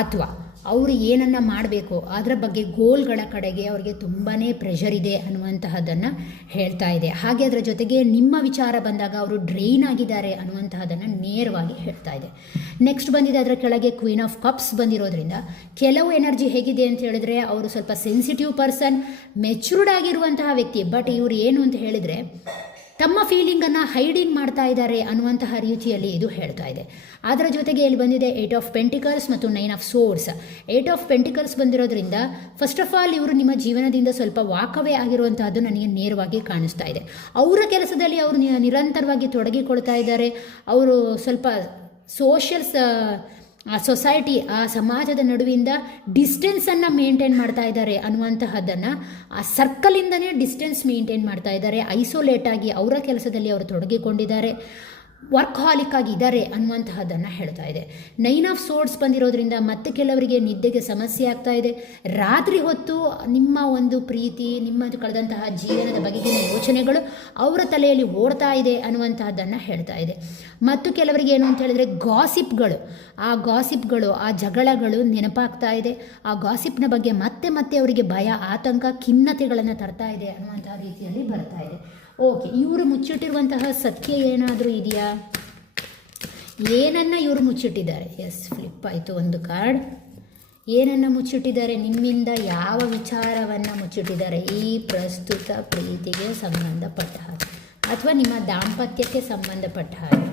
ಅಥವಾ ಅವರು ಏನನ್ನು ಮಾಡಬೇಕು ಅದರ ಬಗ್ಗೆ ಗೋಲ್ಗಳ ಕಡೆಗೆ ಅವರಿಗೆ ತುಂಬಾ ಪ್ರೆಷರ್ ಇದೆ ಅನ್ನುವಂತಹದ್ದನ್ನು ಹೇಳ್ತಾ ಇದೆ. ಹಾಗೆ ಅದರ ಜೊತೆಗೆ ನಿಮ್ಮ ವಿಚಾರ ಬಂದಾಗ ಅವರು ಡ್ರೈನ್ ಆಗಿದ್ದಾರೆ ಅನ್ನುವಂತಹದ್ದನ್ನು ನೇರವಾಗಿ ಹೇಳ್ತಾ ಇದೆ. ನೆಕ್ಸ್ಟ್ ಬಂದಿದೆ ಅದರ ಕೆಳಗೆ ಕ್ವೀನ್ ಆಫ್ ಕಪ್ಸ್ ಬಂದಿರೋದ್ರಿಂದ ಕೆಲವು ಎನರ್ಜಿ ಹೇಗಿದೆ ಅಂತ ಹೇಳಿದ್ರೆ, ಅವರು ಸ್ವಲ್ಪ ಸೆನ್ಸಿಟಿವ್ ಪರ್ಸನ್, ಮೆಚೂರ್ಡ್ ಆಗಿರುವಂತಹ ವ್ಯಕ್ತಿ. ಬಟ್ ಇವರು ಏನು ಅಂತ ಹೇಳಿದರೆ ತಮ್ಮ ಫೀಲಿಂಗನ್ನು ಹೈಡಿಂಗ್ ಮಾಡ್ತಾ ಇದ್ದಾರೆ ಅನ್ನುವಂತಹ ರೀತಿಯಲ್ಲಿ ಇದು ಹೇಳ್ತಾ ಇದೆ. ಅದರ ಜೊತೆಗೆ ಇಲ್ಲಿ ಬಂದಿದೆ 8 ಆಫ್ ಪೆಂಟಿಕಲ್ಸ್ ಮತ್ತು 9 ಆಫ್ ಸೋರ್ಡ್ಸ್. 8 ಆಫ್ ಪೆಂಟಿಕಲ್ಸ್ ಬಂದಿರೋದ್ರಿಂದ ಫಸ್ಟ್ ಆಫ್ ಆಲ್ ಇವರು ನಿಮ್ಮ ಜೀವನದಿಂದ ಸ್ವಲ್ಪ ವಾಕವೇ ಆಗಿರುವಂತಹದ್ದು ನನಗೆ ನೇರವಾಗಿ ಕಾಣಿಸ್ತಾ ಇದೆ. ಅವರ ಕೆಲಸದಲ್ಲಿ ಅವರು ನಿರಂತರವಾಗಿ ತೊಡಗಿಕೊಳ್ತಾ ಇದ್ದಾರೆ. ಅವರು ಸ್ವಲ್ಪ ಸೋಷಿಯಲ್ ಆ ಸೊಸೈಟಿ, ಆ ಸಮಾಜದ ನಡುವಿಂದ ಡಿಸ್ಟೆನ್ಸನ್ನು ಮೇಂಟೈನ್ ಮಾಡ್ತಾ ಇದ್ದಾರೆ ಅನ್ನುವಂತಹದ್ದನ್ನು, ಆ ಸರ್ಕಲಿಂದನೇ ಡಿಸ್ಟೆನ್ಸ್ ಮೇಂಟೈನ್ ಮಾಡ್ತಾ ಇದ್ದಾರೆ. ಐಸೋಲೇಟ್ ಆಗಿ ಅವರ ಕೆಲಸದಲ್ಲಿ ಅವರು ತೊಡಗಿಕೊಂಡಿದ್ದಾರೆ, ವರ್ಕ್ಹಾಲಿಕ್ ಆಗಿದ್ದಾರೆ ಅನ್ನುವಂತಹದ್ದನ್ನು ಹೇಳ್ತಾ ಇದೆ. 9 ಆಫ್ ಸೋರ್ಡ್ಸ್ ಬಂದಿರೋದ್ರಿಂದ ಮತ್ತೆ ಕೆಲವರಿಗೆ ನಿದ್ದೆಗೆ ಸಮಸ್ಯೆ ಆಗ್ತಾ ಇದೆ. ರಾತ್ರಿ ಹೊತ್ತು ನಿಮ್ಮ ಒಂದು ಪ್ರೀತಿ, ನಿಮ್ಮ ಕಳೆದಂತಹ ಜೀವನದ ಬಗೆಗಿನ ಯೋಚನೆಗಳು ಅವರ ತಲೆಯಲ್ಲಿ ಓಡ್ತಾ ಇದೆ ಅನ್ನುವಂತಹದ್ದನ್ನು ಹೇಳ್ತಾ ಇದೆ. ಮತ್ತು ಕೆಲವರಿಗೆ ಏನು ಅಂತ ಹೇಳಿದ್ರೆ ಗಾಸಿಪ್ಗಳು, ಆ ಜಗಳಗಳು ನೆನಪಾಗ್ತಾ ಇದೆ. ಆ ಗಾಸಿಪ್ನ ಬಗ್ಗೆ ಮತ್ತೆ ಮತ್ತೆ ಅವರಿಗೆ ಭಯ, ಆತಂಕ, ಖಿನ್ನತೆಗಳನ್ನು ತರ್ತಾ ಇದೆ ಅನ್ನುವಂತಹ ರೀತಿಯಲ್ಲಿ ಬರ್ತಾ ಇದೆ. ಓಕೆ, ಇವರು ಮುಚ್ಚಿಟ್ಟಿರುವಂತಹ ಸತ್ಯ ಏನಾದರೂ ಇದೆಯಾ? ಏನನ್ನು ಇವರು ಮುಚ್ಚಿಟ್ಟಿದ್ದಾರೆ? ಎಸ್, ಫ್ಲಿಪ್ ಆಯಿತು ಒಂದು ಕಾರ್ಡ್. ಏನನ್ನು ಮುಚ್ಚಿಟ್ಟಿದ್ದಾರೆ? ನಿಮ್ಮಿಂದ ಯಾವ ವಿಚಾರವನ್ನು ಮುಚ್ಚಿಟ್ಟಿದ್ದಾರೆ? ಈ ಪ್ರಸ್ತುತ ಪ್ರೀತಿಗೆ ಸಂಬಂಧಪಟ್ಟ ಹಾಗೆ ಅಥವಾ ನಿಮ್ಮ ದಾಂಪತ್ಯಕ್ಕೆ ಸಂಬಂಧಪಟ್ಟ ಹಾಗೆ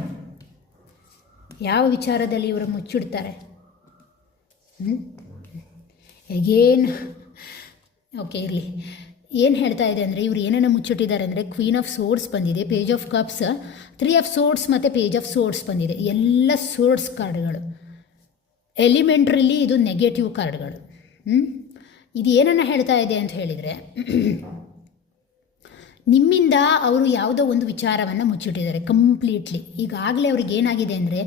ಯಾವ ವಿಚಾರದಲ್ಲಿ ಇವರು ಮುಚ್ಚಿಡ್ತಾರೆ? ಎಗೇನ್ ಓಕೆ, ಇರಲಿ. ಏನು ಹೇಳ್ತಾ ಇದೆ ಅಂದರೆ ಇವರು ಏನನ್ನು ಮುಚ್ಚಿಟ್ಟಿದ್ದಾರೆ ಅಂದರೆ ಕ್ವೀನ್ ಆಫ್ ಸೋರ್ಡ್ಸ್ ಬಂದಿದೆ, ಪೇಜ್ ಆಫ್ ಕಪ್ಸ್, 3 ಆಫ್ ಸೋರ್ಡ್ಸ್ ಮತ್ತು ಪೇಜ್ ಆಫ್ ಸೋರ್ಡ್ಸ್ ಬಂದಿದೆ. ಎಲ್ಲ ಸೋರ್ಡ್ಸ್ ಕಾರ್ಡ್ಗಳು. ಎಲಿಮೆಂಟ್ರಿಲಿ ಇದು ನೆಗೆಟಿವ್ ಕಾರ್ಡ್ಗಳು. ಇದು ಏನನ್ನು ಹೇಳ್ತಾ ಇದೆ ಅಂತ ಹೇಳಿದರೆ, ನಿಮ್ಮಿಂದ ಅವರು ಯಾವುದೋ ಒಂದು ವಿಚಾರವನ್ನು ಮುಚ್ಚಿಟ್ಟಿದ್ದಾರೆ ಕಂಪ್ಲೀಟ್ಲಿ. ಈಗಾಗಲೇ ಅವ್ರಿಗೆ ಏನಾಗಿದೆ ಅಂದರೆ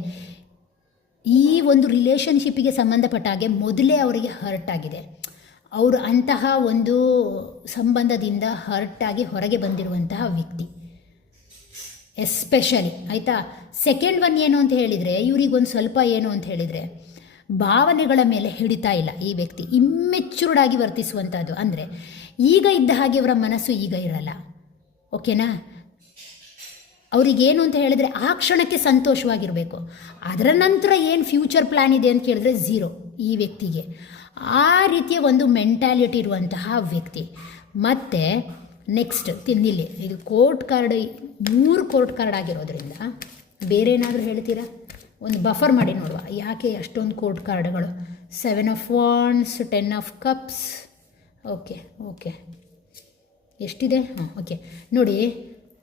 ಈ ಒಂದು ರಿಲೇಷನ್ಶಿಪ್ಪಿಗೆ ಸಂಬಂಧಪಟ್ಟ ಹಾಗೆ ಮೊದಲೇ ಅವರಿಗೆ ಹರ್ಟ್ ಆಗಿದೆ. ಅವರು ಅಂತಹ ಒಂದು ಸಂಬಂಧದಿಂದ ಹರ್ಟಾಗಿ ಹೊರಗೆ ಬಂದಿರುವಂತಹ ವ್ಯಕ್ತಿ ಎಸ್ಪೆಷಲಿ, ಆಯಿತಾ. ಸೆಕೆಂಡ್ ಒನ್ ಏನು ಅಂತ ಹೇಳಿದರೆ, ಇವರಿಗೊಂದು ಸ್ವಲ್ಪ ಏನು ಅಂತ ಹೇಳಿದರೆ ಭಾವನೆಗಳ ಮೇಲೆ ಹಿಡಿತಾ ಇಲ್ಲ ಈ ವ್ಯಕ್ತಿ. ಇಮ್ಮೆಚ್ಯೂರ್ಡ್ ಆಗಿ ವರ್ತಿಸುವಂಥದ್ದು. ಅಂದರೆ ಈಗ ಇದ್ದ ಹಾಗೆ ಅವರ ಮನಸ್ಸು ಈಗ ಇರಲ್ಲ. ಓಕೆನಾ? ಅವರಿಗೇನು ಅಂತ ಹೇಳಿದರೆ ಆ ಕ್ಷಣಕ್ಕೆ ಸಂತೋಷವಾಗಿರಬೇಕು. ಅದರ ನಂತರ ಏನು ಫ್ಯೂಚರ್ ಪ್ಲ್ಯಾನ್ ಇದೆ ಅಂತ ಕೇಳಿದ್ರೆ ಝೀರೋ ಈ ವ್ಯಕ್ತಿಗೆ. ಆ ರೀತಿಯ ಒಂದು ಮೆಂಟ್ಯಾಲಿಟಿ ಇರುವಂತಹ ವ್ಯಕ್ತಿ. ಮತ್ತು ನೆಕ್ಸ್ಟ್ ತಿನ್ನಿಲ್ಲಿ ಇದು ಕೋರ್ಟ್ ಕಾರ್ಡ್, 3 ಕೋರ್ಟ್ ಕಾರ್ಡ್ ಆಗಿರೋದ್ರಿಂದ ಬೇರೆ ಏನಾದರೂ ಹೇಳ್ತೀರಾ? ಒಂದು ಬಫರ್ ಮಾಡಿ ನೋಡುವ, ಯಾಕೆ ಅಷ್ಟೊಂದು ಕೋರ್ಟ್ ಕಾರ್ಡ್ಗಳು. 7 of wands, 10 of cups. Okay ಎಷ್ಟಿದೆ? ಓಕೆ, ನೋಡಿ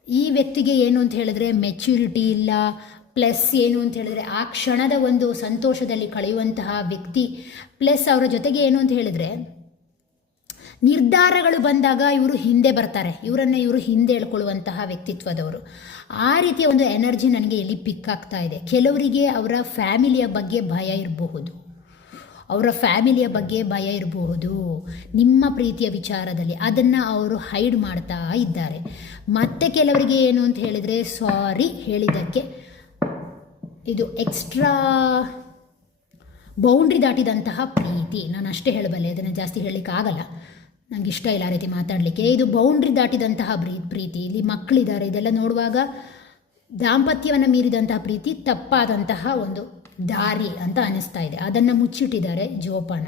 ಈ ವ್ಯಕ್ತಿಗೆ ಏನು ಅಂತ ಹೇಳಿದ್ರೆ ಮೆಚ್ಯೂರಿಟಿ ಇಲ್ಲ, ಪ್ಲಸ್ ಏನು ಅಂತ ಹೇಳಿದ್ರೆ ಆ ಕ್ಷಣದ ಒಂದು ಸಂತೋಷದಲ್ಲಿ ಕಳೆಯುವಂತಹ ವ್ಯಕ್ತಿ, ಪ್ಲಸ್ ಅವರ ಜೊತೆಗೆ ಏನು ಅಂತ ಹೇಳಿದ್ರೆ ನಿರ್ಧಾರಗಳು ಬಂದಾಗ ಇವರು ಹಿಂದೆ ಬರ್ತಾರೆ, ಇವರು ಹಿಂದೆ ಎಳ್ಕೊಳ್ಳುವಂತಹ ವ್ಯಕ್ತಿತ್ವದವರು. ಆ ರೀತಿಯ ಒಂದು ಎನರ್ಜಿ ನನಗೆ ಇಲ್ಲಿ ಪಿಕ್ ಆಗ್ತಾ ಇದೆ. ಕೆಲವರಿಗೆ ಅವರ ಫ್ಯಾಮಿಲಿಯ ಬಗ್ಗೆ ಭಯ ಇರಬಹುದು, ನಿಮ್ಮ ಪ್ರೀತಿಯ ವಿಚಾರದಲ್ಲಿ ಅದನ್ನು ಅವರು ಹೈಡ್ ಮಾಡ್ತಾ ಇದ್ದಾರೆ. ಮತ್ತು ಕೆಲವರಿಗೆ ಏನು ಅಂತ ಹೇಳಿದರೆ ಸಾರಿ ಹೇಳಿದ್ದಕ್ಕೆ ಇದು ಎಕ್ಸ್ಟ್ರಾ ಬೌಂಡ್ರಿ ದಾಟಿದಂತಹ ಪ್ರೀತಿ. ನಾನು ಅಷ್ಟೇ ಹೇಳಬಲ್ಲೆ, ಅದನ್ನು ಜಾಸ್ತಿ ಹೇಳಲಿಕ್ಕಾಗಲ್ಲ, ನನಗೆ ಇಷ್ಟ ಇಲ್ಲ ಆ ರೀತಿ ಮಾತಾಡಲಿಕ್ಕೆ. ಇದು ಬೌಂಡ್ರಿ ದಾಟಿದಂತಹ ಪ್ರೀತಿ. ಇಲ್ಲಿ ಮಕ್ಕಳಿದ್ದಾರೆ, ಇದೆಲ್ಲ ನೋಡುವಾಗ ದಾಂಪತ್ಯವನ್ನು ಮೀರಿದಂತಹ ಪ್ರೀತಿ ತಪ್ಪಾದಂತಹ ಒಂದು ದಾರಿ ಅಂತ ಅನ್ನಿಸ್ತಾ ಇದೆ. ಅದನ್ನು ಮುಚ್ಚಿಟ್ಟಿದ್ದಾರೆ ಜೋಪಾನ.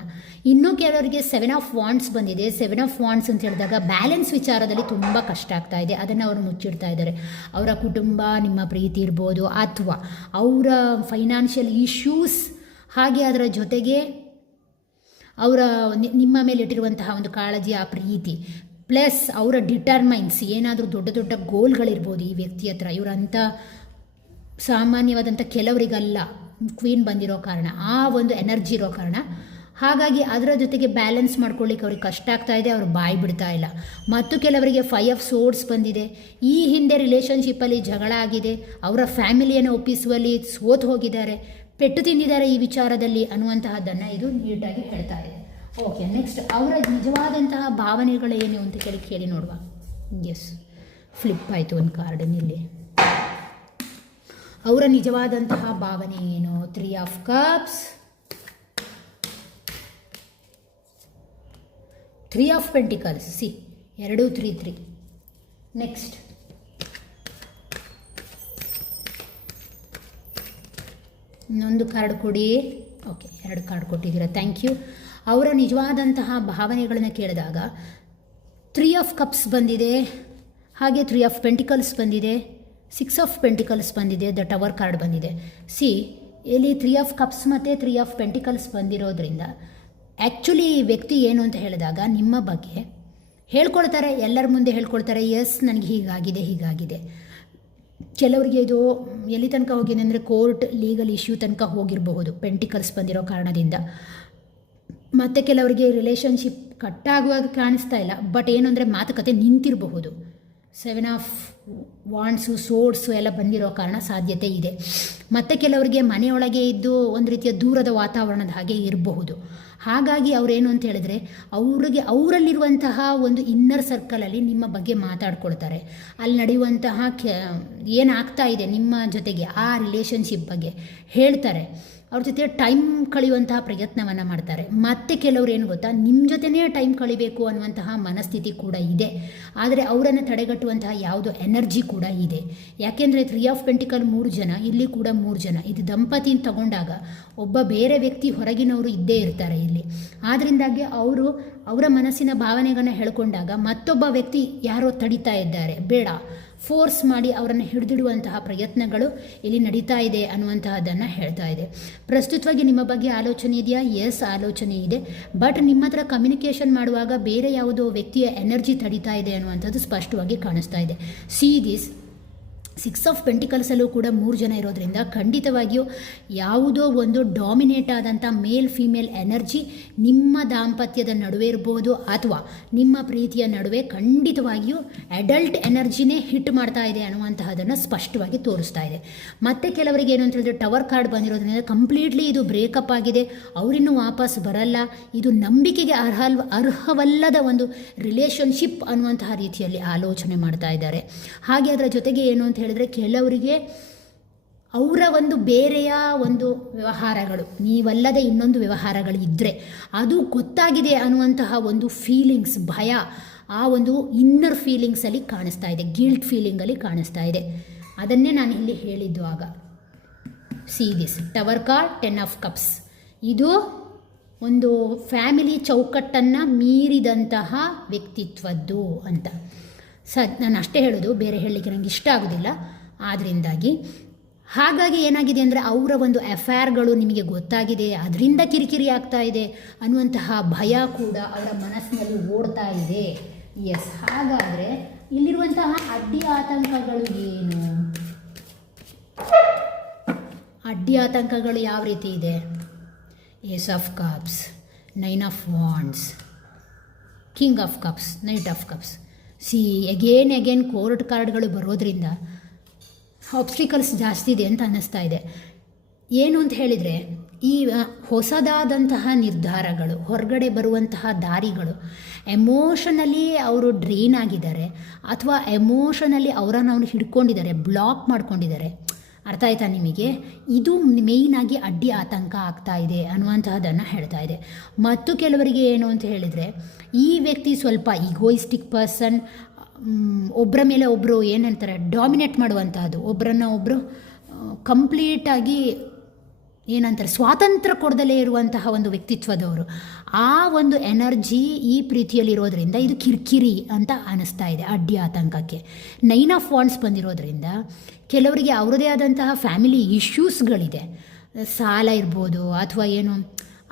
ಇನ್ನೂ ಕೆಲವರಿಗೆ 7 ಆಫ್ ವಾಂಡ್ಸ್ ಬಂದಿದೆ. 7 ಆಫ್ ವಾಂಡ್ಸ್ ಅಂತ ಹೇಳಿದಾಗ ಬ್ಯಾಲೆನ್ಸ್ ವಿಚಾರದಲ್ಲಿ ತುಂಬ ಕಷ್ಟ ಆಗ್ತಾ ಇದೆ, ಅದನ್ನು ಅವರು ಮುಚ್ಚಿಡ್ತಾ ಇದ್ದಾರೆ. ಅವರ ಕುಟುಂಬ, ನಿಮ್ಮ ಪ್ರೀತಿ ಇರ್ಬೋದು, ಅಥವಾ ಅವರ ಫೈನಾನ್ಷಿಯಲ್ ಇಶ್ಯೂಸ್, ಹಾಗೆ ಅದರ ಜೊತೆಗೆ ಅವರ ನಿಮ್ಮ ಮೇಲೆ ಇಟ್ಟಿರುವಂತಹ ಒಂದು ಕಾಳಜಿ, ಆ ಪ್ರೀತಿ, ಪ್ಲಸ್ ಅವರ ಡಿಟರ್ಮೈನ್ಸ್, ಏನಾದರೂ ದೊಡ್ಡ ದೊಡ್ಡ ಗೋಲ್ಗಳಿರ್ಬೋದು ಈ ವ್ಯಕ್ತಿ ಹತ್ರ. ಇವರಂಥ ಸಾಮಾನ್ಯವಾದಂಥ ಕೆಲವರಿಗಲ್ಲ ಕ್ವೀನ್ ಬಂದಿರೋ ಕಾರಣ, ಆ ಒಂದು ಎನರ್ಜಿ ಇರೋ ಕಾರಣ, ಹಾಗಾಗಿ ಅದರ ಜೊತೆಗೆ ಬ್ಯಾಲೆನ್ಸ್ ಮಾಡ್ಕೊಳ್ಳಿಕ್ಕೆ ಅವ್ರಿಗೆ ಕಷ್ಟ ಆಗ್ತಾ ಇದೆ, ಅವರು ಬಾಯಿ ಬಿಡ್ತಾ ಇಲ್ಲ. ಮತ್ತು ಕೆಲವರಿಗೆ 5 ಆಫ್ ಸೋರ್ಡ್ಸ್ ಬಂದಿದೆ. ಈ ಹಿಂದೆ ರಿಲೇಷನ್ಶಿಪ್ಪಲ್ಲಿ ಜಗಳ ಆಗಿದೆ, ಅವರ ಫ್ಯಾಮಿಲಿಯನ್ನು ಒಪ್ಪಿಸುವಲ್ಲಿ ಸೋತು ಹೋಗಿದ್ದಾರೆ, ಪೆಟ್ಟು ತಿಂದಿದ್ದಾರೆ ಈ ವಿಚಾರದಲ್ಲಿ ಅನ್ನುವಂತಹದ್ದನ್ನು ಇದು ನೀಟಾಗಿ ಹೇಳ್ತಾ ಇದೆ. ಓಕೆ, ನೆಕ್ಸ್ಟ್ ಅವರ ನಿಜವಾದಂತಹ ಭಾವನೆಗಳೇನು ಅಂತ ಕೇಳಿ ನೋಡುವ. ಎಸ್, ಫ್ಲಿಪ್ ಆಯಿತು ಒಂದು ಕಾರ್ಡನ್ನಿಲ್ಲಿ. ಅವರ ನಿಜವಾದಂತಹ ಭಾವನೆ ಏನು? 3 of cups, 3 of pentacles. 2 3 next ಇನ್ನೊಂದು ಕಾರ್ಡ್ ಕೊಡಿ. ಓಕೆ, 2 ಕಾರ್ಡ್ ಕೊಟ್ಟಿದ್ದೀರಾ, ಥ್ಯಾಂಕ್ ಯು. ಅವರ ನಿಜವಾದಂತಹ ಭಾವನೆಗಳನ್ನು ಕೇಳಿದಾಗ 3 ಆಫ್ ಕಪ್ಸ್ ಬಂದಿದೆ, ಹಾಗೆ 3 ಆಫ್ ಪೆಂಟಿಕಲ್ಸ್ ಬಂದಿದೆ, 6 ಆಫ್ ಪೆಂಟಿಕಲ್ಸ್ ಬಂದಿದೆ, ದ ಟವರ್ ಕಾರ್ಡ್ ಬಂದಿದೆ. ಇಲ್ಲಿ 3 ಆಫ್ ಕಪ್ಸ್ ಮತ್ತು 3 ಆಫ್ ಪೆಂಟಿಕಲ್ಸ್ ಬಂದಿರೋದ್ರಿಂದ ಆ್ಯಕ್ಚುಲಿ ಈ ವ್ಯಕ್ತಿ ಏನು ಅಂತ ಹೇಳಿದಾಗ ನಿಮ್ಮ ಬಗ್ಗೆ ಹೇಳ್ಕೊಳ್ತಾರೆ, ಎಲ್ಲರ ಮುಂದೆ ಹೇಳ್ಕೊಳ್ತಾರೆ, ಎಸ್ ನನಗೆ ಹೀಗಾಗಿದೆ. ಕೆಲವರಿಗೆ ಇದು ಎಲ್ಲಿ ತನಕ ಹೋಗಿದೆ ಅಂದರೆ ಕೋರ್ಟ್ ಲೀಗಲ್ ಇಶ್ಯೂ ತನಕ ಹೋಗಿರಬಹುದು ಪೆಂಟಿಕಲ್ಸ್ ಬಂದಿರೋ ಕಾರಣದಿಂದ. ಮತ್ತು ಕೆಲವರಿಗೆ ರಿಲೇಷನ್ಶಿಪ್ ಕಟ್ಟಾಗುವಾಗ ಕಾಣಿಸ್ತಾ ಇಲ್ಲ, ಬಟ್ ಏನು ಅಂದರೆ ಮಾತುಕತೆ ನಿಂತಿರಬಹುದು. 7 ಆಫ್ ವಾಂಡ್ಸು ಸೋರ್ಡ್ಸು ಎಲ್ಲ ಬಂದಿರೋ ಕಾರಣ ಸಾಧ್ಯತೆ ಇದೆ. ಮತ್ತು ಕೆಲವರಿಗೆ ಮನೆಯೊಳಗೆ ಇದ್ದು ಒಂದು ರೀತಿಯ ದೂರದ ವಾತಾವರಣದ ಹಾಗೆ ಇರಬಹುದು. ಹಾಗಾಗಿ ಅವರೇನು ಅಂತ ಹೇಳಿದ್ರೆ ಅವರಲ್ಲಿರುವಂತಹ ಒಂದು ಇನ್ನರ್ ಸರ್ಕಲಲ್ಲಿ ನಿಮ್ಮ ಬಗ್ಗೆ ಮಾತಾಡ್ಕೊಳ್ತಾರೆ. ಅಲ್ಲಿ ನಡೆಯುವಂತಹ ಏನಾಗ್ತಾ ಇದೆ ನಿಮ್ಮ ಜೊತೆಗೆ ಆ ರಿಲೇಷನ್ಶಿಪ್ ಬಗ್ಗೆ ಹೇಳ್ತಾರೆ. ಅವ್ರ ಜೊತೆ ಟೈಮ್ ಕಳೆಯುವಂತಹ ಪ್ರಯತ್ನವನ್ನು ಮಾಡ್ತಾರೆ. ಮತ್ತು ಕೆಲವರು ಏನು ಗೊತ್ತಾ, ನಿಮ್ಮ ಜೊತೆನೇ ಟೈಮ್ ಕಳಿಬೇಕು ಅನ್ನುವಂತಹ ಮನಸ್ಥಿತಿ ಕೂಡ ಇದೆ. ಆದರೆ ಅವರನ್ನು ತಡೆಗಟ್ಟುವಂತಹ ಯಾವುದೋ ಎನರ್ಜಿ ಕೂಡ ಇದೆ. ಯಾಕೆಂದರೆ 3 ಆಫ್ ಪೆಂಟಿಕಲ್ 3 ಜನ, ಇಲ್ಲಿ ಕೂಡ 3 ಜನ. ಇದು ದಂಪತಿ ತಗೊಂಡಾಗ ಒಬ್ಬ ಬೇರೆ ವ್ಯಕ್ತಿ ಹೊರಗಿನವರು ಇದ್ದೇ ಇರ್ತಾರೆ ಇಲ್ಲಿ. ಆದ್ದರಿಂದಾಗಿ ಅವರ ಮನಸ್ಸಿನ ಭಾವನೆಗಳನ್ನ ಹೇಳ್ಕೊಂಡಾಗ ಮತ್ತೊಬ್ಬ ವ್ಯಕ್ತಿ ಯಾರೋ ತಡಿತಾ ಇದ್ದಾರೆ, ಬೇಡ ಫೋರ್ಸ್ ಮಾಡಿ ಅವರನ್ನು ಹಿಡಿದಿಡುವಂತಹ ಪ್ರಯತ್ನಗಳು ಇಲ್ಲಿ ನಡೀತಾ ಇದೆ ಅನ್ನುವಂತಹದ್ದನ್ನು ಹೇಳ್ತಾ ಇದೆ. ಪ್ರಸ್ತುತವಾಗಿ ನಿಮ್ಮ ಬಗ್ಗೆ ಆಲೋಚನೆ ಇದೆಯಾ? ಎಸ್, ಆಲೋಚನೆ ಇದೆ. ಬಟ್ ನಿಮ್ಮ ಹತ್ರ ಕಮ್ಯುನಿಕೇಷನ್ ಮಾಡುವಾಗ ಬೇರೆ ಯಾವುದೋ ವ್ಯಕ್ತಿಯ ಎನರ್ಜಿ ತಡೀತಾ ಇದೆ ಅನ್ನುವಂಥದ್ದು ಸ್ಪಷ್ಟವಾಗಿ ಕಾಣಿಸ್ತಾ ಇದೆ. ಸಿ ದಿಸ್ 6 ಆಫ್ ಪೆಂಟಿಕಲ್ಸಲ್ಲೂ ಕೂಡ 3 ಜನ ಇರೋದ್ರಿಂದ ಖಂಡಿತವಾಗಿಯೂ ಯಾವುದೋ ಒಂದು ಡಾಮಿನೇಟ್ ಆದಂಥ ಮೇಲ್ ಫಿಮೇಲ್ ಎನರ್ಜಿ ನಿಮ್ಮ ದಾಂಪತ್ಯದ ನಡುವೆ ಇರ್ಬೋದು, ಅಥವಾ ನಿಮ್ಮ ಪ್ರೀತಿಯ ನಡುವೆ ಖಂಡಿತವಾಗಿಯೂ ಅಡಲ್ಟ್ ಎನರ್ಜಿನೇ ಹಿಟ್ ಮಾಡ್ತಾ ಇದೆ ಅನ್ನುವಂತಹದನ್ನು ಸ್ಪಷ್ಟವಾಗಿ ತೋರಿಸ್ತಾ ಇದೆ. ಮತ್ತು ಕೆಲವರಿಗೆ ಏನು ಅಂತ ಹೇಳಿದ್ರೆ ಟವರ್ ಕಾರ್ಡ್ ಬಂದಿರೋದ್ರಿಂದ ಕಂಪ್ಲೀಟ್ಲಿ ಇದು ಬ್ರೇಕಪ್ ಆಗಿದೆ, ಅವರಿನ್ನೂ ವಾಪಸ್ ಬರಲ್ಲ, ಇದು ನಂಬಿಕೆಗೆ ಅರ್ಹವಲ್ಲದ ಒಂದು ರಿಲೇಷನ್ಶಿಪ್ ಅನ್ನುವಂತಹ ರೀತಿಯಲ್ಲಿ ಆಲೋಚನೆ ಮಾಡ್ತಾ ಇದ್ದಾರೆ. ಹಾಗೆ ಅದರ ಜೊತೆಗೆ ಏನು ಅಂತ ಹೇಳಿದ್ರೆ ಕೆಲವರಿಗೆ ಅವರ ಒಂದು ಬೇರೆಯ ಒಂದು ವ್ಯವಹಾರಗಳು, ನೀವಲ್ಲದೆ ಇನ್ನೊಂದು ವ್ಯವಹಾರಗಳು ಇದ್ದರೆ ಅದು ಗೊತ್ತಾಗಿದೆ ಅನ್ನುವಂತಹ ಒಂದು ಫೀಲಿಂಗ್ಸ್, ಭಯ, ಆ ಒಂದು ಇನ್ನರ್ ಫೀಲಿಂಗ್ಸಲ್ಲಿ ಕಾಣಿಸ್ತಾ ಇದೆ, ಗಿಲ್ಟ್ ಫೀಲಿಂಗಲ್ಲಿ ಕಾಣಿಸ್ತಾ ಇದೆ. ಅದನ್ನೇ ನಾನು ಇಲ್ಲಿ ಹೇಳಿದ್ದು ಆಗ. See this tower card 10 of cups, ಇದು ಒಂದು ಫ್ಯಾಮಿಲಿ ಚೌಕಟ್ಟನ್ನು ಮೀರಿದಂತಹ ವ್ಯಕ್ತಿತ್ವದ್ದು ಅಂತ. ನಾನು ಅಷ್ಟೇ ಹೇಳೋದು, ಬೇರೆ ಹೇಳಲಿಕ್ಕೆ ನನಗೆ ಇಷ್ಟ ಆಗೋದಿಲ್ಲ. ಆದ್ದರಿಂದಾಗಿ ಹಾಗಾಗಿ ಏನಾಗಿದೆ ಅಂದರೆ ಅವರ ಒಂದು ಅಫೇರ್ಗಳು ನಿಮಗೆ ಗೊತ್ತಾಗಿದೆ, ಅದರಿಂದ ಕಿರಿಕಿರಿ ಆಗ್ತಾ ಇದೆ ಅನ್ನುವಂತಹ ಭಯ ಕೂಡ ಅವರ ಮನಸ್ಸಿನಲ್ಲಿ ಓಡ್ತಾ ಇದೆ. ಎಸ್, ಹಾಗಾದರೆ ಇಲ್ಲಿರುವಂತಹ ಅಡ್ಡಿ ಆತಂಕಗಳು ಏನು? ಅಡ್ಡಿ ಆತಂಕಗಳು ಯಾವ ರೀತಿ ಇದೆ? Ace of cups, 9 of wands, king of cups, knight of cups. See again court ಕಾರ್ಡ್ಗಳು ಬರೋದ್ರಿಂದ ಆಬ್ಸ್ಟಿಕಲ್ಸ್ ಜಾಸ್ತಿ ಇದೆ ಅಂತ ಅನ್ನಿಸ್ತಾ ಇದೆ. ಏನು ಅಂತ ಹೇಳಿದರೆ ಈ ಹೊಸದಾದಂತಹ ನಿರ್ಧಾರಗಳು, ಹೊರಗಡೆ ಬರುವಂತಹ ದಾರಿಗಳು, ಎಮೋಷನಲಿ ಅವರು ಡ್ರೈನ್ ಆಗಿದ್ದಾರೆ ಅಥವಾ ಎಮೋಷನಲಿ ಅವರನ್ನು ಹಿಡ್ಕೊಂಡಿದ್ದಾರೆ, ಬ್ಲಾಕ್ ಮಾಡ್ಕೊಂಡಿದ್ದಾರೆ. ಅರ್ಥ ಆಯ್ತಾ ನಿಮಗೆ? ಇದು ಮೇಯ್ನಾಗಿ ಅಡ್ಡಿ ಆತಂಕ ಆಗ್ತಾ ಇದೆ ಅನ್ನುವಂತಹದ್ದನ್ನು ಹೇಳ್ತಾ ಇದೆ. ಮತ್ತು ಕೆಲವರಿಗೆ ಏನು ಅಂತ ಹೇಳಿದರೆ ಈ ವ್ಯಕ್ತಿ ಸ್ವಲ್ಪ ಈಗೋಯಿಸ್ಟಿಕ್ ಪರ್ಸನ್, ಒಬ್ಬರ ಮೇಲೆ ಒಬ್ಬರು ಏನಂತಾರೆ ಡಾಮಿನೇಟ್ ಮಾಡುವಂತಹದ್ದು, ಒಬ್ಬರನ್ನು ಒಬ್ಬರು ಕಂಪ್ಲೀಟಾಗಿ ಏನಂತಾರೆ ಸ್ವಾತಂತ್ರ್ಯ ಕೊಡದಲ್ಲೇ ಇರುವಂತಹ ಒಂದು ವ್ಯಕ್ತಿತ್ವದವರು. ಆ ಒಂದು ಎನರ್ಜಿ ಈ ಪ್ರೀತಿಯಲ್ಲಿರೋದ್ರಿಂದ ಇದು ಕಿರಿಕಿರಿ ಅಂತ ಅನ್ನಿಸ್ತಾ ಇದೆ ಅಡ್ಡಿ ಆತಂಕಕ್ಕೆ. 9 ಆಫ್ ವಾಂಡ್ಸ್ ಬಂದಿರೋದ್ರಿಂದ ಕೆಲವರಿಗೆ ಅವರದೇ ಆದಂತಹ ಫ್ಯಾಮಿಲಿ ಇಶ್ಯೂಸ್ಗಳಿದೆ. ಸಾಲ ಇರ್ಬೋದು, ಅಥವಾ ಏನು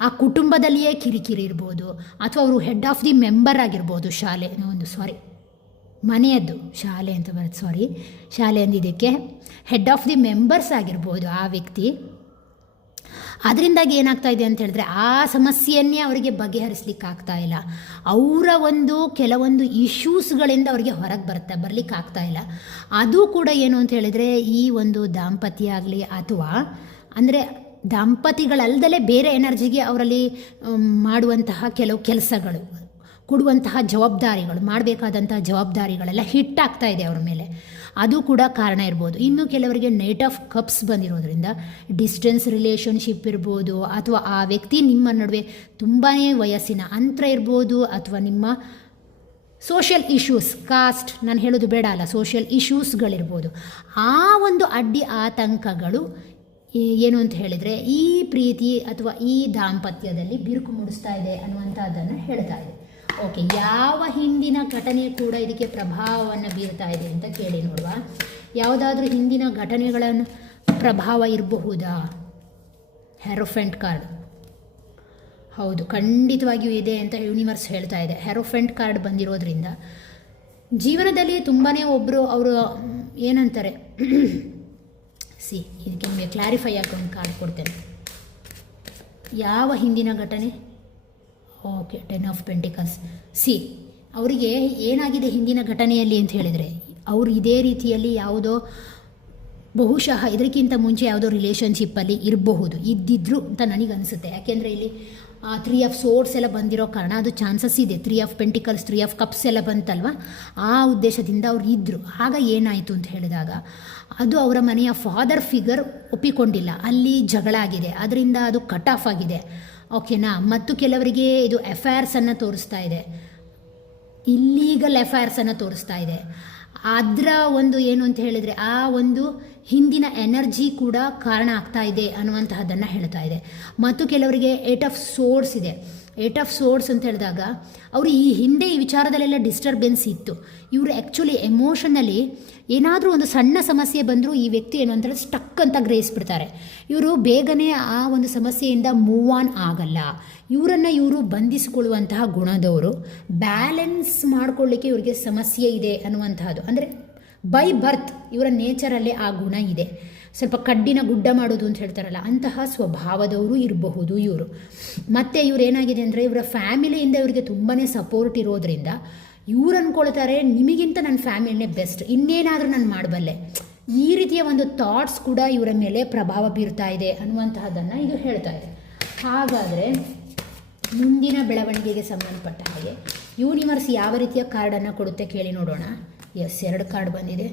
ಆ ಕುಟುಂಬದಲ್ಲಿಯೇ ಕಿರಿಕಿರಿ ಇರ್ಬೋದು, ಅಥವಾ ಅವರು ಹೆಡ್ ಆಫ್ ದಿ ಮೆಂಬರ್ ಆಗಿರ್ಬೋದು, ಮನೆಯದ್ದು ಶಾಲೆ ಅಂತ ಬರುತ್ತೆ, ಶಾಲೆ ಅಂದಿದ್ದಕ್ಕೆ ಹೆಡ್ ಆಫ್ ದಿ ಮೆಂಬರ್ಸ್ ಆಗಿರ್ಬೋದು ಆ ವ್ಯಕ್ತಿ. ಅದರಿಂದಾಗಿ ಏನಾಗ್ತಾ ಇದೆ ಅಂತ ಹೇಳಿದ್ರೆ ಆ ಸಮಸ್ಯೆಯನ್ನೇ ಅವರಿಗೆ ಬಗೆಹರಿಸ್ಲಿಕ್ಕೆ ಆಗ್ತಾ ಇಲ್ಲ. ಅವರ ಒಂದು ಕೆಲವೊಂದು ಇಶ್ಯೂಸ್ಗಳಿಂದ ಅವರಿಗೆ ಹೊರಗೆ ಬರಲಿಕ್ಕೆ ಆಗ್ತಾ ಇಲ್ಲ. ಅದು ಕೂಡ ಏನು ಅಂತ ಹೇಳಿದರೆ ಈ ಒಂದು ದಾಂಪತ್ಯ ಆಗಲಿ ಅಥವಾ ಅಂದರೆ ದಂಪತಿಗಳಲ್ಲದಲೇ ಬೇರೆ ಎನರ್ಜಿಗೆ ಅವರಲ್ಲಿ ಮಾಡುವಂತಹ ಕೆಲವು ಕೆಲಸಗಳು, ಕೊಡುವಂತಹ ಜವಾಬ್ದಾರಿಗಳು, ಮಾಡಬೇಕಾದಂತಹ ಜವಾಬ್ದಾರಿಗಳೆಲ್ಲ ಹಿಟ್ಟಾಗ್ತಾ ಇದೆ ಅವರ ಮೇಲೆ. ಅದು ಕೂಡ ಕಾರಣ ಇರ್ಬೋದು. ಇನ್ನು ಕೆಲವರಿಗೆ ನೈಟ್ ಆಫ್ ಕಪ್ಸ್ ಬಂದಿರೋದ್ರಿಂದ ಡಿಸ್ಟೆನ್ಸ್ ರಿಲೇಷನ್ಶಿಪ್ ಇರ್ಬೋದು, ಅಥವಾ ಆ ವ್ಯಕ್ತಿ ನಿಮ್ಮ ನಡುವೆ ತುಂಬಾ ವಯಸ್ಸಿನ ಅಂತರ ಇರ್ಬೋದು, ಅಥವಾ ನಿಮ್ಮ ಸೋಷಿಯಲ್ ಇಶ್ಯೂಸ್, ಕಾಸ್ಟ್ ನಾನು ಹೇಳೋದು ಬೇಡ ಅಲ್ಲ, ಸೋಷಿಯಲ್ ಇಶ್ಯೂಸ್ಗಳಿರ್ಬೋದು. ಆ ಒಂದು ಅಡ್ಡಿ ಆತಂಕಗಳು ಏನು ಅಂತ ಹೇಳಿದರೆ ಈ ಪ್ರೀತಿ ಅಥವಾ ಈ ದಾಂಪತ್ಯದಲ್ಲಿ ಬಿರುಕು ಮೂಡಿಸ್ತಾ ಇದೆ ಅನ್ನುವಂಥದ್ದನ್ನು ಹೇಳ್ತಾ ಇದೆ. ಓಕೆ, ಯಾವ ಹಿಂದಿನ ಘಟನೆ ಕೂಡ ಇದಕ್ಕೆ ಪ್ರಭಾವವನ್ನು ಬೀರ್ತಾ ಇದೆ ಅಂತ ಕೇಳಿ ನೋಡುವ. ಯಾವುದಾದ್ರೂ ಹಿಂದಿನ ಘಟನೆಗಳ ಪ್ರಭಾವ ಇರಬಹುದಾ? ಹೆರೋಫೆಂಟ್ ಕಾರ್ಡ್, ಹೌದು ಖಂಡಿತವಾಗಿಯೂ ಇದೆ ಅಂತ ಯೂನಿವರ್ಸ್ ಹೇಳ್ತಾ ಇದೆ. ಹೆರೋಫೆಂಟ್ ಕಾರ್ಡ್ ಬಂದಿರೋದ್ರಿಂದ ಜೀವನದಲ್ಲಿ ತುಂಬಾ ಒಬ್ಬರು ಅವರು ಏನಂತಾರೆ ಇದಕ್ಕೆ ನಿಮಗೆ ಕ್ಲಾರಿಫೈ ಆಗಿ ಒಂದು ಕಾರ್ಡ್ ಕೊಡ್ತೇನೆ. ಯಾವ ಹಿಂದಿನ ಘಟನೆ? Okay, 10 of pentacles. ಅವರಿಗೆ ಏನಾಗಿದೆ ಹಿಂದಿನ ಘಟನೆಯಲ್ಲಿ ಅಂತ ಹೇಳಿದರೆ, ಅವರು ಇದೇ ರೀತಿಯಲ್ಲಿ ಯಾವುದೋ ಬಹುಶಃ ಇದಕ್ಕಿಂತ ಮುಂಚೆ ಯಾವುದೋ ರಿಲೇಷನ್ಶಿಪ್ಪಲ್ಲಿ ಇರಬಹುದು, ಇದ್ದಿದ್ರು ಅಂತ ನನಗನ್ನಿಸುತ್ತೆ. ಯಾಕೆಂದರೆ ಇಲ್ಲಿ 3 ಆಫ್ ಸೋರ್ಡ್ಸ್ ಎಲ್ಲ ಬಂದಿರೋ ಕಾರಣ ಅದು ಚಾನ್ಸಸ್ ಇದೆ. 3 ಆಫ್ ಪೆಂಟಿಕಲ್ಸ್, 3 ಆಫ್ ಕಪ್ಸ್ ಎಲ್ಲ ಬಂತಲ್ವ, ಆ ಉದ್ದೇಶದಿಂದ ಅವ್ರು ಇದ್ದರು. ಆಗ ಏನಾಯಿತು ಅಂತ ಹೇಳಿದಾಗ, ಅದು ಅವರ ಮನೆಯ ಫಾದರ್ ಫಿಗರ್ ಒಪ್ಪಿಕೊಂಡಿಲ್ಲ, ಅಲ್ಲಿ ಜಗಳ ಆಗಿದೆ, ಅದರಿಂದ ಅದು ಕಟ್ ಆಫ್ ಆಗಿದೆ. ಓಕೆನಾ? ಮತ್ತು ಕೆಲವರಿಗೆ ಇದು ಅಫೇರ್ಸನ್ನು ತೋರಿಸ್ತಾ ಇದೆ, ಇಲ್ಲೀಗಲ್ ಅಫೇರ್ಸನ್ನು ತೋರಿಸ್ತಾ ಇದೆ. ಅದರ ಒಂದು ಏನು ಅಂತ ಹೇಳಿದರೆ, ಆ ಒಂದು ಹಿಂದಿನ ಎನರ್ಜಿ ಕೂಡ ಕಾರಣ ಆಗ್ತಾ ಇದೆ ಅನ್ನುವಂತಹದ್ದನ್ನು ಹೇಳ್ತಾ ಇದೆ. ಮತ್ತು ಕೆಲವರಿಗೆ 8 ಆಫ್ ಸೋರ್ಡ್ಸ್ ಇದೆ. 8 ಆಫ್ ಸೋರ್ಡ್ಸ್ ಅಂತ ಹೇಳಿದಾಗ ಅವರು ಈ ಹಿಂದೆ ಈ ವಿಚಾರದಲ್ಲೆಲ್ಲ ಡಿಸ್ಟರ್ಬೆನ್ಸ್ ಇತ್ತು. ಇವರು ಆ್ಯಕ್ಚುಲಿ ಎಮೋಷನಲ್ಲಿ ಏನಾದರೂ ಒಂದು ಸಣ್ಣ ಸಮಸ್ಯೆ ಬಂದರೂ ಈ ವ್ಯಕ್ತಿ ಏನು ಅಂತೇಳಿ ಸ್ಟಕ್ ಅಂತ ಗ್ರಹಿಸ್ಬಿಡ್ತಾರೆ. ಇವರು ಬೇಗನೆ ಆ ಒಂದು ಸಮಸ್ಯೆಯಿಂದ ಮೂವ್ ಆನ್ ಆಗಲ್ಲ. ಇವರನ್ನು ಇವರು ಬಂಧಿಸಿಕೊಳ್ಳುವಂತಹ ಗುಣದವರು. ಬ್ಯಾಲೆನ್ಸ್ ಮಾಡಿಕೊಳ್ಳಿಕ್ಕೆ ಇವರಿಗೆ ಸಮಸ್ಯೆ ಇದೆ ಅನ್ನುವಂತಹದ್ದು. ಅಂದರೆ ಬೈ ಬರ್ತ್ ಇವರ ನೇಚರಲ್ಲೇ ಆ ಗುಣ ಇದೆ. ಸ್ವಲ್ಪ ಕಡ್ಡಿನ ಗುಡ್ಡ ಮಾಡೋದು ಅಂತ ಹೇಳ್ತಾರಲ್ಲ, ಅಂತಹ ಸ್ವಭಾವದವರು ಇರಬಹುದು ಇವರು. ಮತ್ತು ಇವ್ರು ಏನಾಗಿದೆ ಅಂದರೆ, ಇವರ ಫ್ಯಾಮಿಲಿಯಿಂದ ಇವರಿಗೆ ತುಂಬಾ ಸಪೋರ್ಟ್ ಇರೋದ್ರಿಂದ ಇವ್ರು ಅಂದ್ಕೊಳ್ತಾರೆ, ನಿಮಗಿಂತ ನನ್ನ ಫ್ಯಾಮಿಲಿನೇ ಬೆಸ್ಟ್, ಇನ್ನೇನಾದರೂ ನಾನು ಮಾಡಬಲ್ಲೆ. ಈ ರೀತಿಯ ಒಂದು ಥಾಟ್ಸ್ ಕೂಡ ಇವರ ಮೇಲೆ ಪ್ರಭಾವ ಬೀರ್ತಾ ಇದೆ ಅನ್ನುವಂತಹದ್ದನ್ನು ಇದು ಹೇಳ್ತಾ ಇದೆ. ಹಾಗಾದರೆ ಮುಂದಿನ ಬೆಳವಣಿಗೆಗೆ ಸಂಬಂಧಪಟ್ಟ ಹಾಗೆ ಯೂನಿವರ್ಸ್ ಯಾವ ರೀತಿಯ ಕಾರ್ಡನ್ನು ಕೊಡುತ್ತೆ ಕೇಳಿ ನೋಡೋಣ. 2 ಕಾರ್ಡ್ ಬಂದಿದೆ.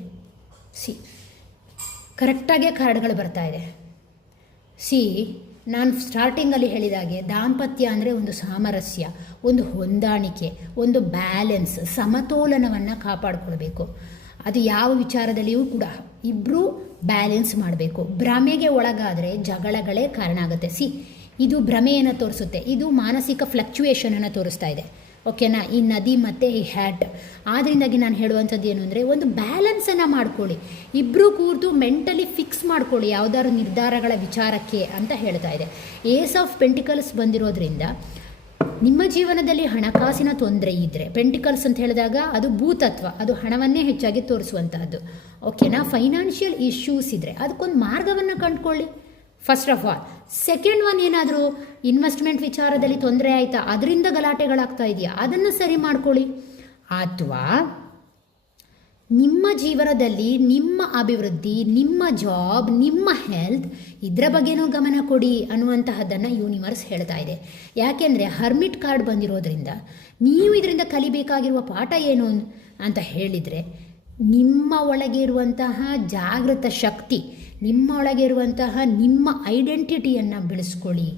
ಕರೆಕ್ಟಾಗೇ ಕಾರ್ಡ್ಗಳು ಬರ್ತಾ ಇದೆ. ನಾನು ಸ್ಟಾರ್ಟಿಂಗಲ್ಲಿ ಹೇಳಿದಾಗೆ ದಾಂಪತ್ಯ ಅಂದರೆ ಒಂದು ಸಾಮರಸ್ಯ, ಒಂದು ಹೊಂದಾಣಿಕೆ, ಒಂದು ಬ್ಯಾಲೆನ್ಸ್, ಸಮತೋಲನವನ್ನು ಕಾಪಾಡಿಕೊಳ್ಬೇಕು. ಅದು ಯಾವ ವಿಚಾರದಲ್ಲಿಯೂ ಕೂಡ ಇಬ್ಬರೂ ಬ್ಯಾಲೆನ್ಸ್ ಮಾಡಬೇಕು. ಭ್ರಮೆಗೆ ಒಳಗಾದರೆ ಜಗಳಗಳೇ ಕಾರಣ ಆಗುತ್ತೆ. ಇದು ಭ್ರಮೆಯನ್ನು ತೋರಿಸುತ್ತೆ, ಇದು ಮಾನಸಿಕ ಫ್ಲಕ್ಚುಯೇಷನನ್ನು ತೋರಿಸ್ತಾ ಇದೆ. ಓಕೆನಾ? ಈ ನದಿ ಮತ್ತು ಈ ಹ್ಯಾಟ್. ಆದ್ದರಿಂದಾಗಿ ನಾನು ಹೇಳುವಂಥದ್ದು ಏನು ಅಂದರೆ, ಒಂದು ಬ್ಯಾಲೆನ್ಸನ್ನು ಮಾಡ್ಕೊಳ್ಳಿ, ಇಬ್ಬರೂ ಕೂರ್ತು ಮೆಂಟಲಿ ಫಿಕ್ಸ್ ಮಾಡ್ಕೊಳ್ಳಿ ಯಾವುದಾದ್ರು ನಿರ್ಧಾರಗಳ ವಿಚಾರಕ್ಕೆ ಅಂತ ಹೇಳ್ತಾ ಇದೆ. ಏಸ್ ಆಫ್ ಪೆಂಟಿಕಲ್ಸ್ ಬಂದಿರೋದ್ರಿಂದ ನಿಮ್ಮ ಜೀವನದಲ್ಲಿ ಹಣಕಾಸಿನ ತೊಂದರೆ ಇದ್ದರೆ, ಪೆಂಟಿಕಲ್ಸ್ ಅಂತ ಹೇಳಿದಾಗ ಅದು ಭೂತತ್ವ, ಅದು ಹಣವನ್ನೇ ಹೆಚ್ಚಾಗಿ ತೋರಿಸುವಂತಹದ್ದು. ಓಕೆನಾ? ಫೈನಾನ್ಷಿಯಲ್ ಇಶ್ಯೂಸ್ ಇದ್ದರೆ ಅದಕ್ಕೊಂದು ಮಾರ್ಗವನ್ನು ಕಂಡುಕೊಳ್ಳಿ first of all. Second one, ಏನಾದರೂ ಇನ್ವೆಸ್ಟ್ಮೆಂಟ್ ವಿಚಾರದಲ್ಲಿ ತೊಂದರೆ ಆಯಿತಾ, ಅದರಿಂದ ಗಲಾಟೆಗಳಾಗ್ತಾ ಇದೆಯಾ, ಅದನ್ನು ಸರಿ ಮಾಡ್ಕೊಳ್ಳಿ. ಅಥವಾ ನಿಮ್ಮ ಜೀವನದಲ್ಲಿ ನಿಮ್ಮ ಅಭಿವೃದ್ಧಿ, ನಿಮ್ಮ ಜಾಬ್, ನಿಮ್ಮ ಹೆಲ್ತ್, ಇದರ ಬಗ್ಗೆನೂ ಗಮನ ಕೊಡಿ ಅನ್ನುವಂತಹದ್ದನ್ನು ಯೂನಿವರ್ಸ್ ಹೇಳ್ತಾ ಇದೆ. ಯಾಕೆಂದರೆ ಹರ್ಮಿಟ್ ಕಾರ್ಡ್ ಬಂದಿರೋದ್ರಿಂದ ನೀವು ಇದರಿಂದ ಕಲಿಬೇಕಾಗಿರುವ ಪಾಠ ಏನು ಅಂತ ಹೇಳಿದರೆ, ನಿಮ್ಮ ಒಳಗೆ ಇರುವಂತಹ ಜಾಗೃತ ಶಕ್ತಿ, ನಿಮ್ಮ ಒಳಗೆ ಇರುವಂತಹ ನಿಮ್ಮ ಐಡೆಂಟಿಟಿಯನ್ನು ಬೆಳೆಸ್ಕೊಳ್ಳಿ.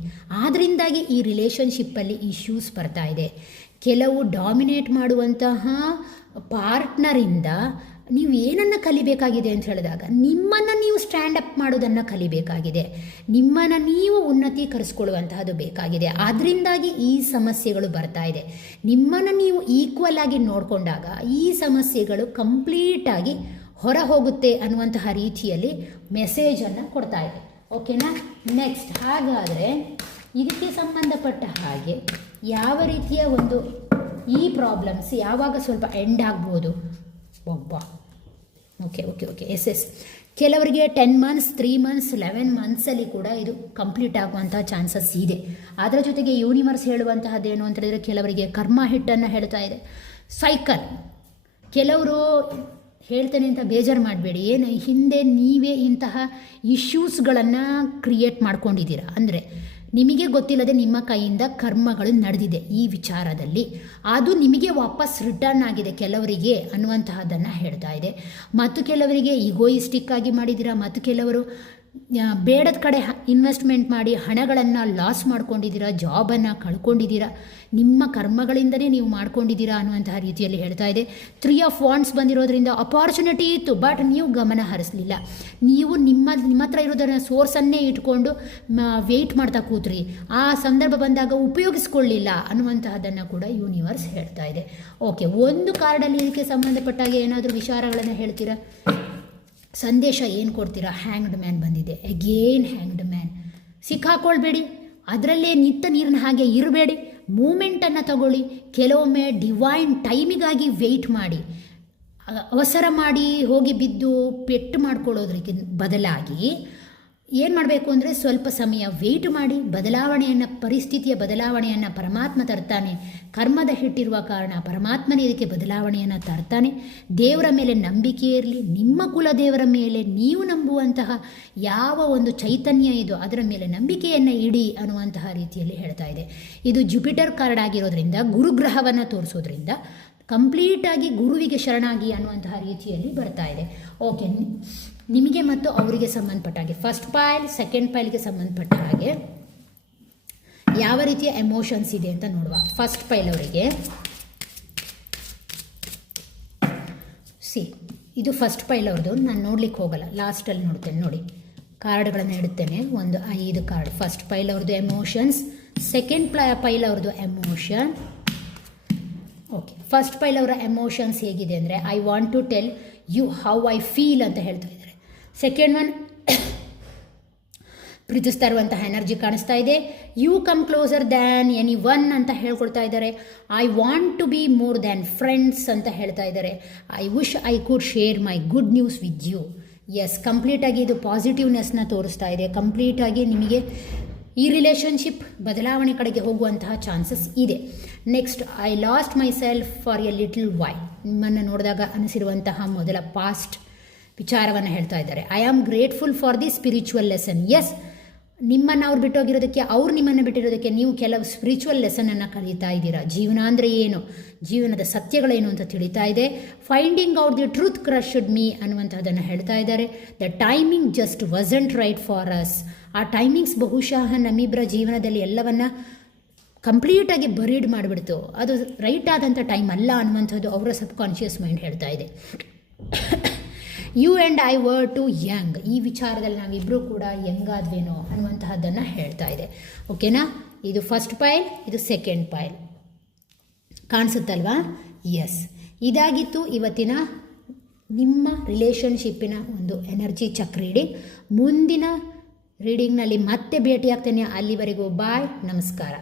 ಆದ್ದರಿಂದಾಗಿ ಈ ರಿಲೇಷನ್ಶಿಪ್ಪಲ್ಲಿ ಇಶ್ಯೂಸ್ ಬರ್ತಾ ಇದೆ. ಕೆಲವು ಡಾಮಿನೇಟ್ ಮಾಡುವಂತಹ ಪಾರ್ಟ್ನರಿಂದ ನೀವು ಏನನ್ನು ಕಲಿಬೇಕಾಗಿದೆ ಅಂತ ಹೇಳಿದಾಗ, ನಿಮ್ಮನ್ನು ನೀವು ಸ್ಟ್ಯಾಂಡ್ ಅಪ್ ಮಾಡೋದನ್ನು ಕಲಿಬೇಕಾಗಿದೆ, ನಿಮ್ಮನ್ನು ನೀವು ಉನ್ನತೀಕರಿಸ್ಕೊಳ್ಳುವಂತಹದ್ದು ಬೇಕಾಗಿದೆ. ಅದರಿಂದಾಗಿ ಈ ಸಮಸ್ಯೆಗಳು ಬರ್ತಾ ಇದೆ. ನಿಮ್ಮನ್ನು ನೀವು ಈಕ್ವಲ್ ಆಗಿ ನೋಡಿಕೊಂಡಾಗ ಈ ಸಮಸ್ಯೆಗಳು ಕಂಪ್ಲೀಟಾಗಿ ಹೊರ ಹೋಗುತ್ತೆ ಅನ್ನುವಂತಹ ರೀತಿಯಲ್ಲಿ ಮೆಸೇಜನ್ನು ಕೊಡ್ತಾ ಇದೆ. ಓಕೆನಾ? ನೆಕ್ಸ್ಟ್, ಹಾಗಾದರೆ ಇದಕ್ಕೆ ಸಂಬಂಧಪಟ್ಟ ಹಾಗೆ ಯಾವ ರೀತಿಯ ಒಂದು ಈ ಪ್ರಾಬ್ಲಮ್ಸ್ ಯಾವಾಗ ಸ್ವಲ್ಪ ಎಂಡ್ ಆಗ್ಬೋದು? ಓಕೆ. ಎಸ್. ಕೆಲವರಿಗೆ 10 ಮಂತ್ಸ್, 3 ಮಂತ್ಸ್, 11 ಮಂತ್ಸಲ್ಲಿ ಕೂಡ ಇದು ಕಂಪ್ಲೀಟ್ ಆಗುವಂಥ ಚಾನ್ಸಸ್ ಇದೆ. ಅದರ ಜೊತೆಗೆ ಯೂನಿವರ್ಸ್ ಹೇಳುವಂತಹದ್ದೇನು ಅಂತ ಹೇಳಿದರೆ, ಕೆಲವರಿಗೆ ಕರ್ಮ ಹಿಟ್ಟನ್ನು ಹೇಳ್ತಾ ಇದೆ. ಸೈಕಲ್, ಕೆಲವರು ಹೇಳ್ತೇನೆ ಅಂತ ಬೇಜಾರು ಮಾಡಬೇಡಿ, ಏನು ಹಿಂದೆ ನೀವೇ ಇಂತಹ ಇಶ್ಯೂಸ್ಗಳನ್ನು ಕ್ರಿಯೇಟ್ ಮಾಡ್ಕೊಂಡಿದ್ದೀರಾ. ಅಂದರೆ ನಿಮಗೆ ಗೊತ್ತಿಲ್ಲದೆ ನಿಮ್ಮ ಕೈಯಿಂದ ಕರ್ಮಗಳು ನಡೆದಿದೆ ಈ ವಿಚಾರದಲ್ಲಿ, ಅದು ನಿಮಗೆ ವಾಪಸ್ ರಿಟರ್ನ್ ಆಗಿದೆ ಕೆಲವರಿಗೆ ಅನ್ನುವಂತಹದ್ದನ್ನು ಹೇಳ್ತಾ ಇದೆ. ಮತ್ತು ಕೆಲವರಿಗೆ ಈಗೋಯಿಸ್ಟಿಕ್ ಆಗಿ ಮಾಡಿದ್ದೀರಾ, ಮತ್ತು ಕೆಲವರು ಬೇಡದ ಕಡೆ ಇನ್ವೆಸ್ಟ್ಮೆಂಟ್ ಮಾಡಿ ಹಣಗಳನ್ನು ಲಾಸ್ ಮಾಡ್ಕೊಂಡಿದ್ದೀರಾ, ಜಾಬನ್ನು ಕಳ್ಕೊಂಡಿದ್ದೀರಾ, ನಿಮ್ಮ ಕರ್ಮಗಳಿಂದಲೇ ನೀವು ಮಾಡ್ಕೊಂಡಿದ್ದೀರಾ ಅನ್ನುವಂತಹ ರೀತಿಯಲ್ಲಿ ಹೇಳ್ತಾ ಇದೆ. 3 ಆಫ್ ವಾಂಡ್ಸ್ ಬಂದಿರೋದ್ರಿಂದ ಅಪಾರ್ಚುನಿಟಿ ಇತ್ತು, ಬಟ್ ನೀವು ಗಮನ ಹರಿಸಲಿಲ್ಲ. ನೀವು ನಿಮ್ಮ ಹತ್ರ ಇರೋದನ್ನು ಸೋರ್ಸನ್ನೇ ಇಟ್ಕೊಂಡು ವೆಯ್ಟ್ ಮಾಡ್ತಾ ಕೂತ್ರಿ, ಆ ಸಂದರ್ಭ ಬಂದಾಗ ಉಪಯೋಗಿಸ್ಕೊಳ್ಳಿಲ್ಲ ಅನ್ನುವಂತಹದ್ದನ್ನು ಕೂಡ ಯೂನಿವರ್ಸ್ ಹೇಳ್ತಾ ಇದೆ. ಓಕೆ, ಒಂದು ಕಾರ್ಡಲ್ಲಿ ಇದಕ್ಕೆ ಸಂಬಂಧಪಟ್ಟಾಗ ಏನಾದರೂ ವಿಚಾರಗಳನ್ನು ಹೇಳ್ತೀರಾ? ಸಂದೇಶ ಏನು ಕೊಡ್ತೀರಾ? ಹ್ಯಾಂಗ್ಡ್ ಮ್ಯಾನ್ ಬಂದಿದೆ. Again hanged man. ಸಿಕ್ಕಾಕೊಳ್ಬೇಡಿ, ಅದರಲ್ಲೇ ನಿಂತ ನೀರಿನ ಹಾಗೆ ಇರಬೇಡಿ, ಮೂಮೆಂಟನ್ನು ತಗೊಳ್ಳಿ. ಕೆಲವೊಮ್ಮೆ ಡಿವೈನ್ ಟೈಮಿಗಾಗಿ ವೆಯ್ಟ್ ಮಾಡಿ. ಅವಸರ ಮಾಡಿ ಹೋಗಿ ಬಿದ್ದು ಪೆಟ್ಟು ಮಾಡ್ಕೊಳ್ಳೋದ್ರಿಗೆ ಬದಲಾಗಿ ಏನು ಮಾಡಬೇಕು ಅಂದರೆ ಸ್ವಲ್ಪ ಸಮಯ ವೆಯ್ಟ್ ಮಾಡಿ ಬದಲಾವಣೆಯನ್ನು, ಪರಿಸ್ಥಿತಿಯ ಬದಲಾವಣೆಯನ್ನು ಪರಮಾತ್ಮ ತರ್ತಾನೆ. ಕರ್ಮದ ಹಿಟ್ಟಿರುವ ಕಾರಣ ಪರಮಾತ್ಮನೇ ಇದಕ್ಕೆ ಬದಲಾವಣೆಯನ್ನು ತರ್ತಾನೆ. ದೇವರ ಮೇಲೆ ನಂಬಿಕೆ ಇರಲಿ. ನಿಮ್ಮ ಕುಲದೇವರ ಮೇಲೆ ನೀವು ನಂಬುವಂತಹ ಯಾವ ಒಂದು ಚೈತನ್ಯ ಇದೋ ಅದರ ಮೇಲೆ ನಂಬಿಕೆಯನ್ನು ಇಡಿ ಅನ್ನುವಂತಹ ರೀತಿಯಲ್ಲಿ ಹೇಳ್ತಾ ಇದೆ. ಇದು ಜುಪಿಟರ್ ಕಾರ್ಡ್ ಆಗಿರೋದ್ರಿಂದ ಗುರುಗ್ರಹವನ್ನು ತೋರಿಸೋದ್ರಿಂದ ಕಂಪ್ಲೀಟಾಗಿ ಗುರುವಿಗೆ ಶರಣಾಗಿ ಅನ್ನುವಂತಹ ರೀತಿಯಲ್ಲಿ ಬರ್ತಾ ಇದೆ. ಓಕೆ, ನಿಮಗೆ ಮತ್ತು ಅವರಿಗೆ ಸಂಬಂಧಪಟ್ಟ ಹಾಗೆ ಫಸ್ಟ್ ಪೈಲ್ ಸೆಕೆಂಡ್ ಪೈಲ್ಗೆ ಸಂಬಂಧಪಟ್ಟ ಹಾಗೆ ಯಾವ ರೀತಿಯ ಎಮೋಷನ್ಸ್ ಇದೆ ಅಂತ ನೋಡುವ. ಫಸ್ಟ್ ಪೈಲ್ ಅವರಿಗೆ ಇದು ಫಸ್ಟ್ ಪೈಲ್ ಅವ್ರದ್ದು. ನಾನು ನೋಡ್ಲಿಕ್ಕೆ ಹೋಗಲ್ಲ, ಲಾಸ್ಟಲ್ಲಿ ನೋಡ್ತೇನೆ. ನೋಡಿ, ಕಾರ್ಡ್ಗಳನ್ನು ಇಡುತ್ತೇನೆ. ಒಂದು 5 ಕಾರ್ಡ್. ಫಸ್ಟ್ ಪೈಲ್ ಅವ್ರದ್ದು ಎಮೋಷನ್ಸ್, ಸೆಕೆಂಡ್ ಪೈಲ್ ಅವ್ರದ್ದು ಎಮೋಷನ್. ಓಕೆ, ಫಸ್ಟ್ ಪೈಲ್ ಅವರ ಎಮೋಷನ್ಸ್ ಹೇಗಿದೆ ಅಂದರೆ I want to tell you how I feel ಅಂತ ಹೇಳ್ತಾ ಇದ್ದಾರೆ. ಸೆಕೆಂಡ್ ಒನ್ ಪ್ರೀತಿಸ್ತಾ ಇರುವಂತಹ ಎನರ್ಜಿ ಕಾಣಿಸ್ತಾ ಇದೆ. You come closer than anyone ಅಂತ ಹೇಳ್ಕೊಳ್ತಾ ಇದ್ದಾರೆ. I want to be more than friends ಅಂತ ಹೇಳ್ತಾ ಇದ್ದಾರೆ. I wish I could share my good news with you. Yes, ಕಂಪ್ಲೀಟಾಗಿ ಇದು ಪಾಸಿಟಿವ್ನೆಸ್ನ ತೋರಿಸ್ತಾ ಇದೆ. ಕಂಪ್ಲೀಟಾಗಿ ನಿಮಗೆ ಈ ರಿಲೇಷನ್ಶಿಪ್ ಬದಲಾವಣೆ ಕಡೆಗೆ ಹೋಗುವಂತಹ ಚಾನ್ಸಸ್ ಇದೆ. Next, I lost myself for a little why. ನಿಮ್ಮನ್ನು ನೋಡಿದಾಗ ಅನಿಸಿರುವಂತಹ ಮೊದಲ ಪಾಸ್ಟ್ ವಿಚಾರವನ್ನು ಹೇಳ್ತಾ ಇದ್ದಾರೆ. I am grateful for the spiritual lesson. Yes, ನಿಮ್ಮನ್ನು ಅವ್ರು ಬಿಟ್ಟೋಗಿರೋದಕ್ಕೆ, ಅವ್ರು ನಿಮ್ಮನ್ನು ಬಿಟ್ಟಿರೋದಕ್ಕೆ ನೀವು ಕೆಲವು ಸ್ಪಿರಿಚುವಲ್ ಲೆಸನನ್ನು ಕಲಿತಾ ಇದ್ದೀರಾ. ಜೀವನ ಅಂದರೆ ಏನು, ಜೀವನದ ಸತ್ಯಗಳೇನು ಅಂತ ತಿಳಿತಾ ಇದೆ. Finding out the truth crushed me ಅನ್ನುವಂಥದ್ದನ್ನು ಹೇಳ್ತಾ ಇದ್ದಾರೆ. The timing just wasn't right for us. ಆ ಟೈಮಿಂಗ್ಸ್ ಬಹುಶಃ ನಮ್ಮಿಬ್ಬರ ಜೀವನದಲ್ಲಿ ಎಲ್ಲವನ್ನ ಕಂಪ್ಲೀಟಾಗಿ ಬರೀಡ್ ಮಾಡಿಬಿಡ್ತು. ಅದು ರೈಟ್ ಆದಂಥ ಟೈಮ್ ಅಲ್ಲ ಅನ್ನುವಂಥದ್ದು ಅವರ ಸಬ್ಕಾನ್ಷಿಯಸ್ ಮೈಂಡ್ ಹೇಳ್ತಾ ಇದೆ. You and I were too young. ಈ ವಿಚಾರದಲ್ಲಿ ನಾವಿಬ್ಬರೂ ಕೂಡ ಯಂಗ್ ಆದ್ವೇನೋ ಅನ್ನುವಂತಹದ್ದನ್ನು ಹೇಳ್ತಾ ಇದೆ. ಓಕೆನಾ? ಇದು ಫಸ್ಟ್ ಪೈಲ್, ಇದು ಸೆಕೆಂಡ್ ಪೈಲ್. ಕಾಣಿಸುತ್ತಲ್ವಾ? ಎಸ್, ಇದಾಗಿತ್ತು ಇವತ್ತಿನ ನಿಮ್ಮ ರಿಲೇಷನ್ಶಿಪ್ಪಿನ ಒಂದು ಎನರ್ಜಿ ಚಕ್ರ ರೀಡಿಂಗ್. ಮುಂದಿನ ರೀಡಿಂಗ್ನಲ್ಲಿ ಮತ್ತೆ ಭೇಟಿಯಾಗ್ತೇನೆ. ಅಲ್ಲಿವರೆಗೂ ಬಾಯ್, ನಮಸ್ಕಾರ.